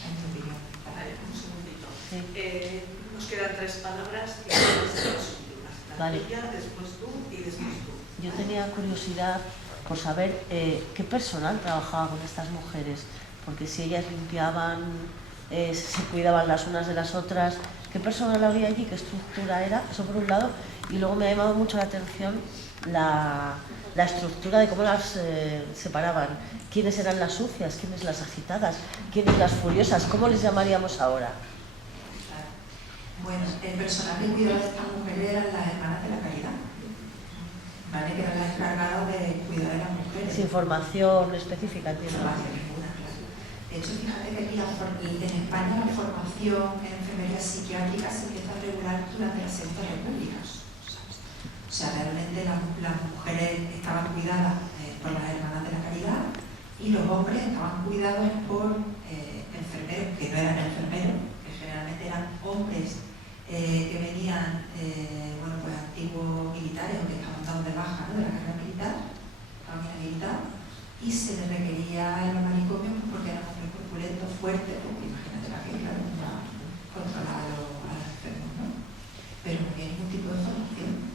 En mi opinión. Vale, un segundito. Sí. Nos quedan 3 palabras y vamos a las últimas. La Vale. tuya, después tú y después tú. Yo tenía curiosidad por saber qué personal trabajaba con estas mujeres, porque si ellas limpiaban, se cuidaban las unas de las otras, qué personal había allí, qué estructura era, eso por un lado, y luego me ha llamado mucho la atención la estructura de cómo las separaban, quiénes eran las sucias, quiénes las agitadas, quiénes las furiosas, ¿cómo les llamaríamos ahora? Bueno, el personal que cuidaba de estas mujeres eran las hermanas de la caridad, ¿vale? Que eran las encargadas de cuidar de las mujeres. Sin formación específica, entiendo. Formación ninguna, claro. De hecho, fíjate que aquí en España la formación en enfermería psiquiátrica se empieza a regular durante la Segunda República. O sea, realmente las mujeres estaban cuidadas por las hermanas de la caridad y los hombres estaban cuidados por enfermeros, que no eran enfermeros, que generalmente eran hombres que venían, pues antiguos militares o que estaban dados de baja, ¿no?, de la carrera militar, estaban inhabilitados, y se les requería en los manicomios porque eran hombres corpulentos, fuertes, porque imagínate la guerra, para controlar a los enfermos, ¿no? Pero no había ningún tipo de formación.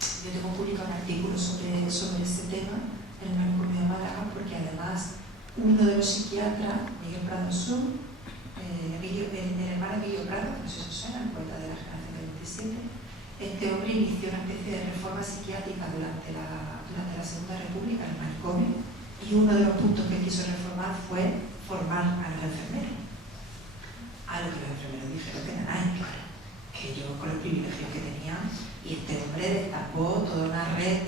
Yo tengo publicado un artículo sobre ese tema en el manicomio de Málaga, porque además uno de los psiquiatras, Miguel Prado Sur, el hermano Emilio Prado, no sé si os suena, el poeta de la generación del 27, este hombre inició una especie de reforma psiquiátrica durante la Segunda República en el manicomio, y uno de los puntos que quiso reformar fue formar a los enfermeros. A lo que los enfermeros dijeron que nada, que yo con los privilegios que tenía, y este hombre destapó toda una red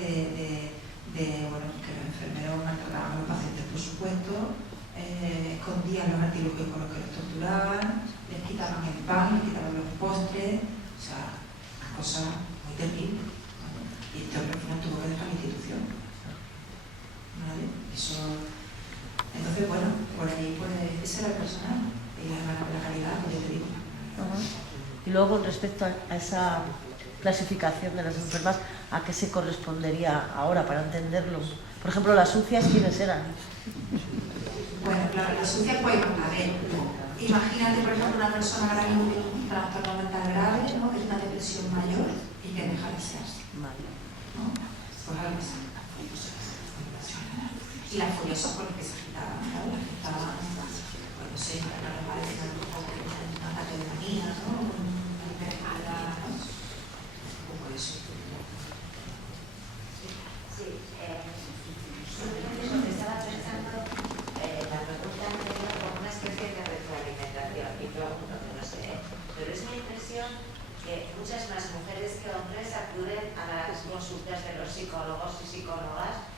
bueno, que los enfermeros maltrataban a los pacientes, por supuesto, escondían los artilugios con los que los torturaban, les quitaban el pan, les quitaban los postres, o sea, una cosa muy terrible, ¿vale? Y este hombre al final tuvo que dejar la institución, ¿vale? Eso. Entonces, bueno, por ahí pues ese era el personal y la calidad, como yo te digo. Y luego, con respecto a esa clasificación de las enfermas, ¿a qué se correspondería ahora para entenderlo? Por ejemplo, las sucias, ¿quiénes eran? Bueno, claro, las sucias, pues, a ver, imagínate, por ejemplo, una persona que tiene un trastorno mental grave, ¿no? Que tiene una depresión mayor y que deja de desearse, ¿no? Pues algo así. Y las furiosas por las que se agitaban, ¿no? Las que estaban, pues no sé, para que parecen un ataque de manía, ¿no? Una hiperactividad, ¿no? Un poco eso. Sí, estaba pensando la pregunta anterior como una especie de retroalimentación, y pregunto que no sé, pero es mi impresión que muchas más mujeres que hombres acuden a las consultas de los psicólogos y psicólogas,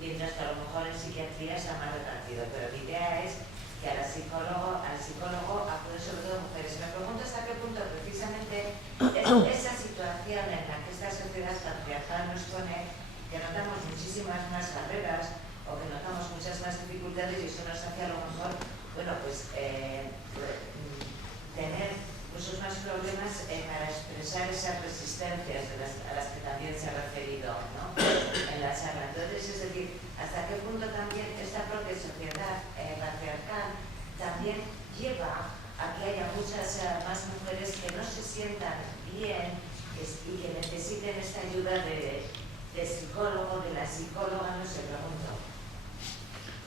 mientras que a lo mejor en psiquiatría se ha más repartido, pero mi idea es que al psicólogo acuden sobre todo mujeres. Me pregunto hasta qué punto precisamente esa situación en la que esta sociedad patriarcal nos pone, que notamos muchísimas más barreras o que notamos muchas más dificultades, y eso nos hace a lo mejor, bueno, pues tener muchos más problemas para expresar esas resistencias a las que también se ha referido, ¿no? En la charla. Entonces, es decir, hasta qué punto también esta propia sociedad patriarcal también lleva a que haya muchas más mujeres que no se sientan bien y que necesiten esta ayuda de psicólogo, de la psicóloga, no sé, pregunto.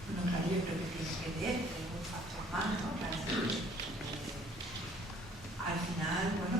Bueno, claro, yo creo que tiene que ver, es un factor más, ¿no? Claro. Al final, bueno,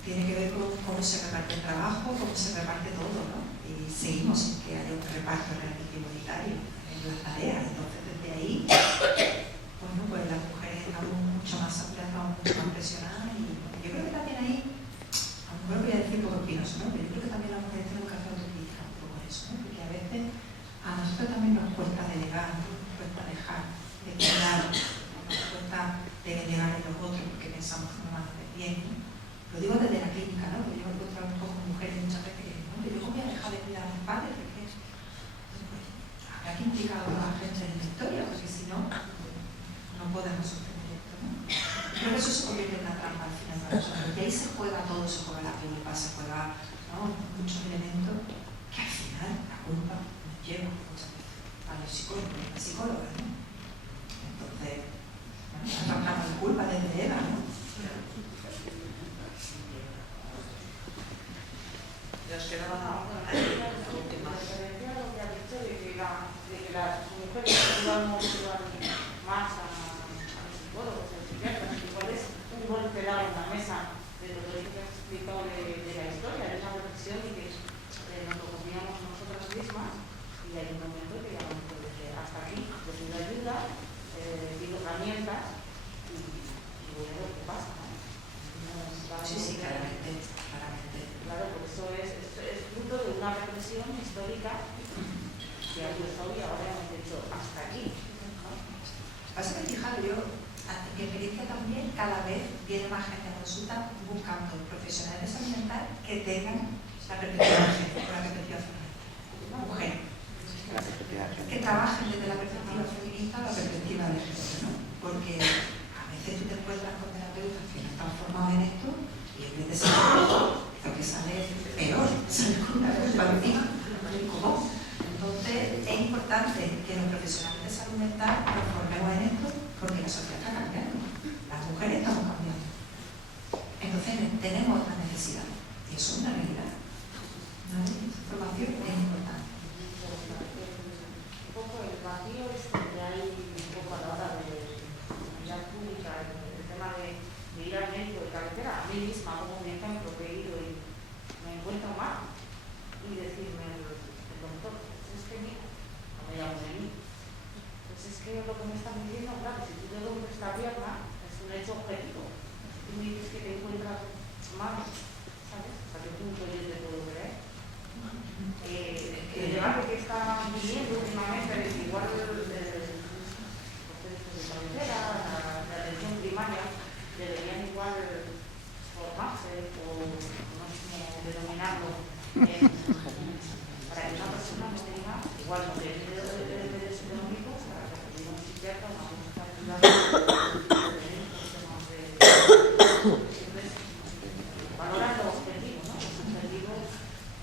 tiene que ver con cómo se reparte el trabajo, cómo se reparte todo, ¿no? Y seguimos sin que haya un reparto realmente igualitario en las tareas. Entonces, desde ahí, bueno, pues las mujeres estamos mucho más saturadas, mucho más presionadas, y yo creo que también ahí, a lo mejor voy a decir poco opinoso, ¿no? Pero yo creo que también las mujeres tenemos que hacer autocrítica un poco eso, ¿no? Porque a veces a nosotros también nos cuesta delegar, ¿no? Nos cuesta dejar de cuidar, nos cuesta delegar en los otros porque pensamos que no van a hacer bien, ¿no? Lo digo desde la clínica, ¿no? Porque yo me encuentro un poco con mujeres muchas veces que dicen, no, pero yo cómo voy a dejar de cuidar a mis padres, porque habrá que implicar a la gente en la historia, porque si no, no podemos sostener esto, ¿no? Creo que eso se convierte en una trampa al final para nosotros, porque ahí se juega todo, se juega la culpa, se juega, ¿no? Muchos elementos que al final la culpa nos lleva muchas veces a los psicólogos, a las psicólogas, ¿no? Entonces, bueno, arrancamos la culpa desde Eva, ¿no? Nos quedaba la última. Lo que ha dicho de que las mujeres íbamos más a los psicólogos, a los psiquiatras, igual es un golpe dado en la mesa de lo que has explicado de la historia, de esa reflexión y que nos lo comíamos nosotras mismas, y hay un momento que ya vamos a decir hasta aquí, yo pido ayuda, pido herramientas y voy a ver qué pasa, ¿no? Sí, claramente. Claro, porque eso es fruto de una reflexión histórica que ha empezado y ahora hemos hecho hasta aquí. Pasa que, fijaros, yo, en mi experiencia también, cada vez viene más gente a consulta buscando profesionales de salud mental que tengan la perspectiva de género, la perspectiva feminista. Mujeres. Que trabajen desde la perspectiva feminista a la perspectiva de género, ¿no? Porque a veces tú te encuentras con terapeutas que no están formados en esto y en vez de ser lo que sale peor, sale con una perspectiva común. Entonces, es importante que los profesionales de salud mental nos formemos en esto, porque la sociedad está cambiando, las mujeres estamos cambiando. Entonces, tenemos la necesidad, y eso es una realidad. ¿No? Esa formación es importante. Un poco el vacío que hay un poco a la hora de la sanidad pública, el tema de ir al médico de cabecera, a mí misma, como mi ejemplo, que he ido y Para que una persona no tenga, igual no tiene medios económicos, para que tenga un psiquiatra, una consulta privada, valorar los objetivos, ¿no? Los objetivos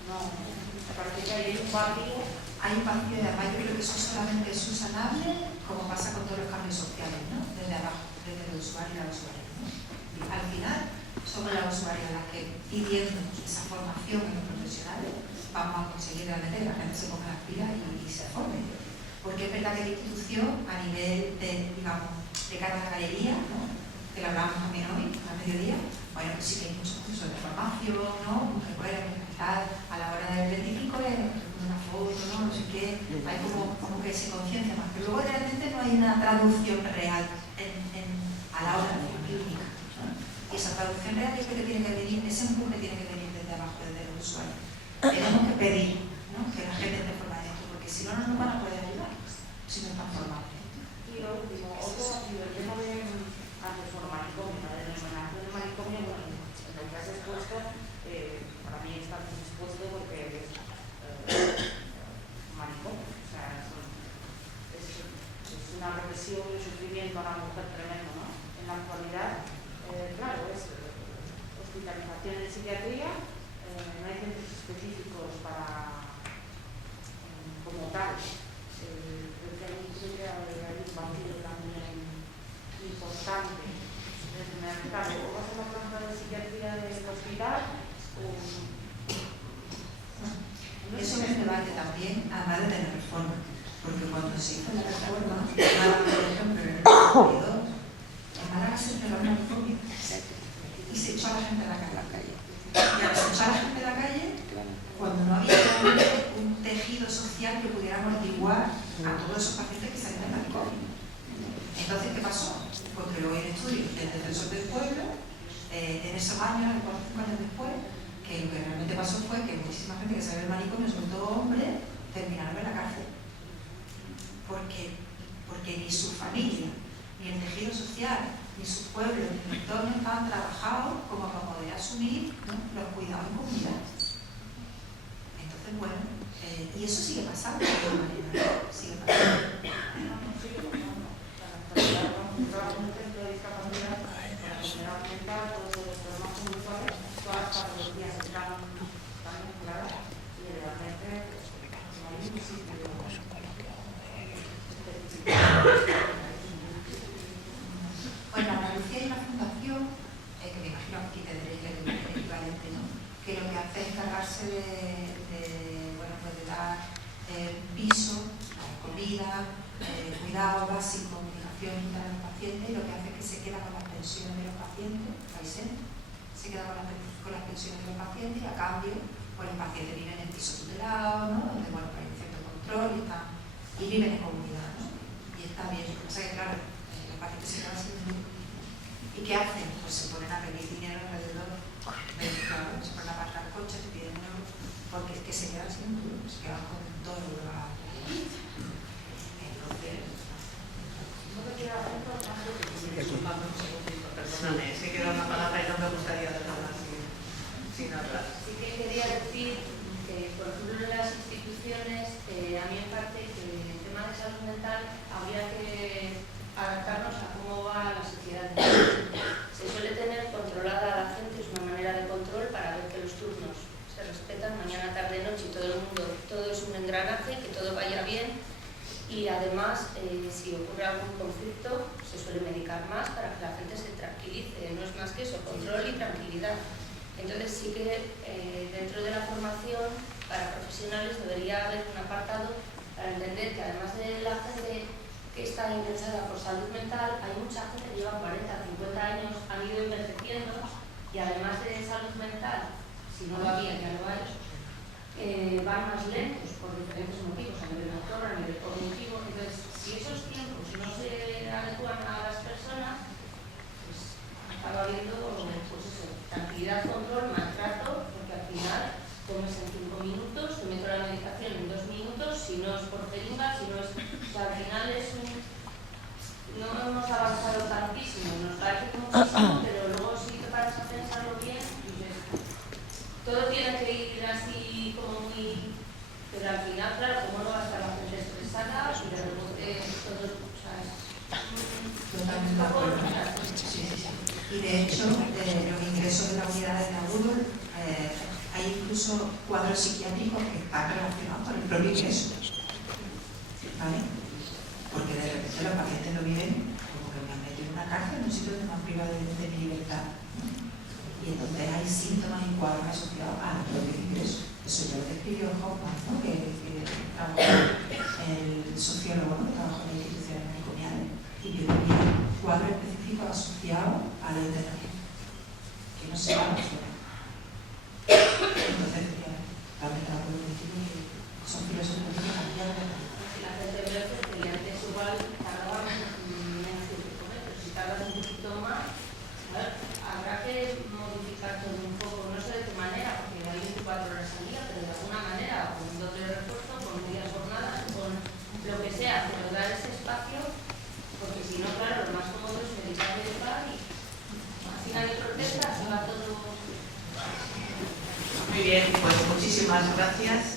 no, me parece que hay un vacío. Hay un vacío, y además yo creo que eso solamente es subsanable, como pasa con todos los cambios sociales, ¿no? Desde abajo, desde el usuario a la usuaria, ¿no? Y al final, somos las usuarias las que, pidiendo esa formación en los profesionales, vamos a conseguir realmente que la gente se ponga las pilas y se forme. Porque es verdad que la institución, a nivel de, digamos, de cara a la galería, ¿no? Que lo hablábamos también hoy, al mediodía, bueno, pues sí que hay muchos cursos de formación, ¿no? Que pueden empezar a la hora del 25 una foto, ¿no? No sé qué, hay como que se conciencia más, pero luego realmente no hay una traducción real a la hora de la clínica, ¿no? Y esa traducción real yo creo que tiene que venir, ese empuje tiene que venir desde abajo, desde el usuario. Tenemos que pedir, ¿no? Que la gente esté formada en esto, porque si no, no nos van a poder ayudar, si no están formados. Y lo último, otro ha sido el tema de antes por manicomio, la denominación de manicomio, bueno, en el que has expuesto, para mí está expuesto porque es manicomio, o sea, es una represión y un sufrimiento a la mujer tremendo, ¿no? En la actualidad, claro, es hospitalización en psiquiatría, no hay centros específicos para, como tal. Creo que hay un vacío también importante. Claro, o vas a la planta de psiquiatría del hospital o... Eso es un debate también, además de tener reforma, porque cuando se hizo la reforma, Málaga, por ejemplo, en el 92, en Málaga se cerró una reforma y se echó a la gente a la calle. Y al echar a la gente a la calle, cuando no había realmente un tejido social que pudiera amortiguar a todos esos pacientes que salían del COVID. Entonces, ¿qué pasó? Porque luego hay un estudio del Defensor del Pueblo, en esos años, 5 años después, que lo que realmente pasó fue que muchísima gente que salió del manicomio, sobre todo hombres, terminaron en la cárcel. Porque ni su familia, ni el tejido social, ni su pueblo, ni el entorno estaban trabajados como para poder asumir, ¿no?, los cuidados en comunidad. Entonces, bueno, y eso sigue pasando de alguna manera, sigue pasando. Un centro de discapacidad, la comunidad mental, todos los problemas conductuales, todas las patologías están mezcladas y realmente no hay ningún sitio Bueno, Andalucía hay una fundación, que me imagino que aquí tendréis el equivalente, ¿no?, que lo que hace es encargarse de dar piso, comida, cuidado básico, comunicación para los pacientes, y lo que hace es que se queda con las pensiones de los pacientes, se queda con las pensiones de los pacientes, y a cambio, pues los pacientes viven en piso tutelado, ¿no?, donde, bueno, hay un cierto control y viven en comunidad, ¿no? Y está bien. O sea que, claro, los pacientes se quedan sin luz. ¿Y qué hacen? Pues se ponen a pedir dinero alrededor, claro, se ponen a aparcar coches, se piden dinero, porque es que se quedan sin luz, se quedan con todo lo que va a hacer. Entonces, perdóname, es que queda una palabra y no me gustaría dejarla sin hablar. Sí que quería decir que, por ejemplo, en las instituciones, a mí me parece que el tema de salud mental habría que adaptarnos a cómo va la sociedad. Se suele tener controlada a la gente, es una manera de control para ver que los turnos se respetan mañana, tarde, noche, y todo el mundo, todo es un engranaje, que todo vaya bien. Y además, si ocurre algún conflicto, se suele medicar más para que la gente se tranquilice. No es más que eso, control y tranquilidad. Entonces sí que dentro de la formación para profesionales debería haber un apartado para entender que además de la gente que está interesada por salud mental, hay mucha gente que lleva 40, 50 años, han ido envejeciendo, y además de salud mental, si no lo había, ya lo hay, van más lentos por diferentes motivos, a nivel motor, a nivel cognitivo. Entonces, si esos tiempos no se adecuan a las personas, pues acaba habiendo, pues eso, tranquilidad, control, maltrato, porque al final comes en 5 minutos, te meto la medicación en 2 minutos, si no es por jeringa, si no es... O sea, al final es un... No hemos avanzado tantísimo, nos parece muchísimo, pero luego si te paras a pensarlo bien, dices, todo tiene que ir así como muy incluso cuadros psiquiátricos que están relacionados con el propio ingreso, ¿vale? Porque de repente los pacientes lo viven como que me han metido en una cárcel, en un sitio donde me han privado de mi libertad, ¿no? Y entonces hay síntomas y cuadros asociados al propio ingreso. Eso ya lo describió Hoffman, ¿no? que trabajó el sociólogo, ¿no? que trabajó en las instituciones manicomiales, y que tenía cuadros específicos asociados a la internación, que no se van a hacer. Entonces, también trabajo de que son filosofías que cambian. La gente ve que antes igual tardaban menos tiempo con él, pero si tardas un poquito más, habrá que modificar todo un poco, no sé de qué manera, porque hay 24 horas al día, pero de alguna manera, con un doble refuerzo, con medias jornadas, con lo que sea, pero dar ese espacio, porque si no, claro, lo más cómodo es meditar y al final hay protestas, se va todo. Muy bien, pues muchísimas gracias.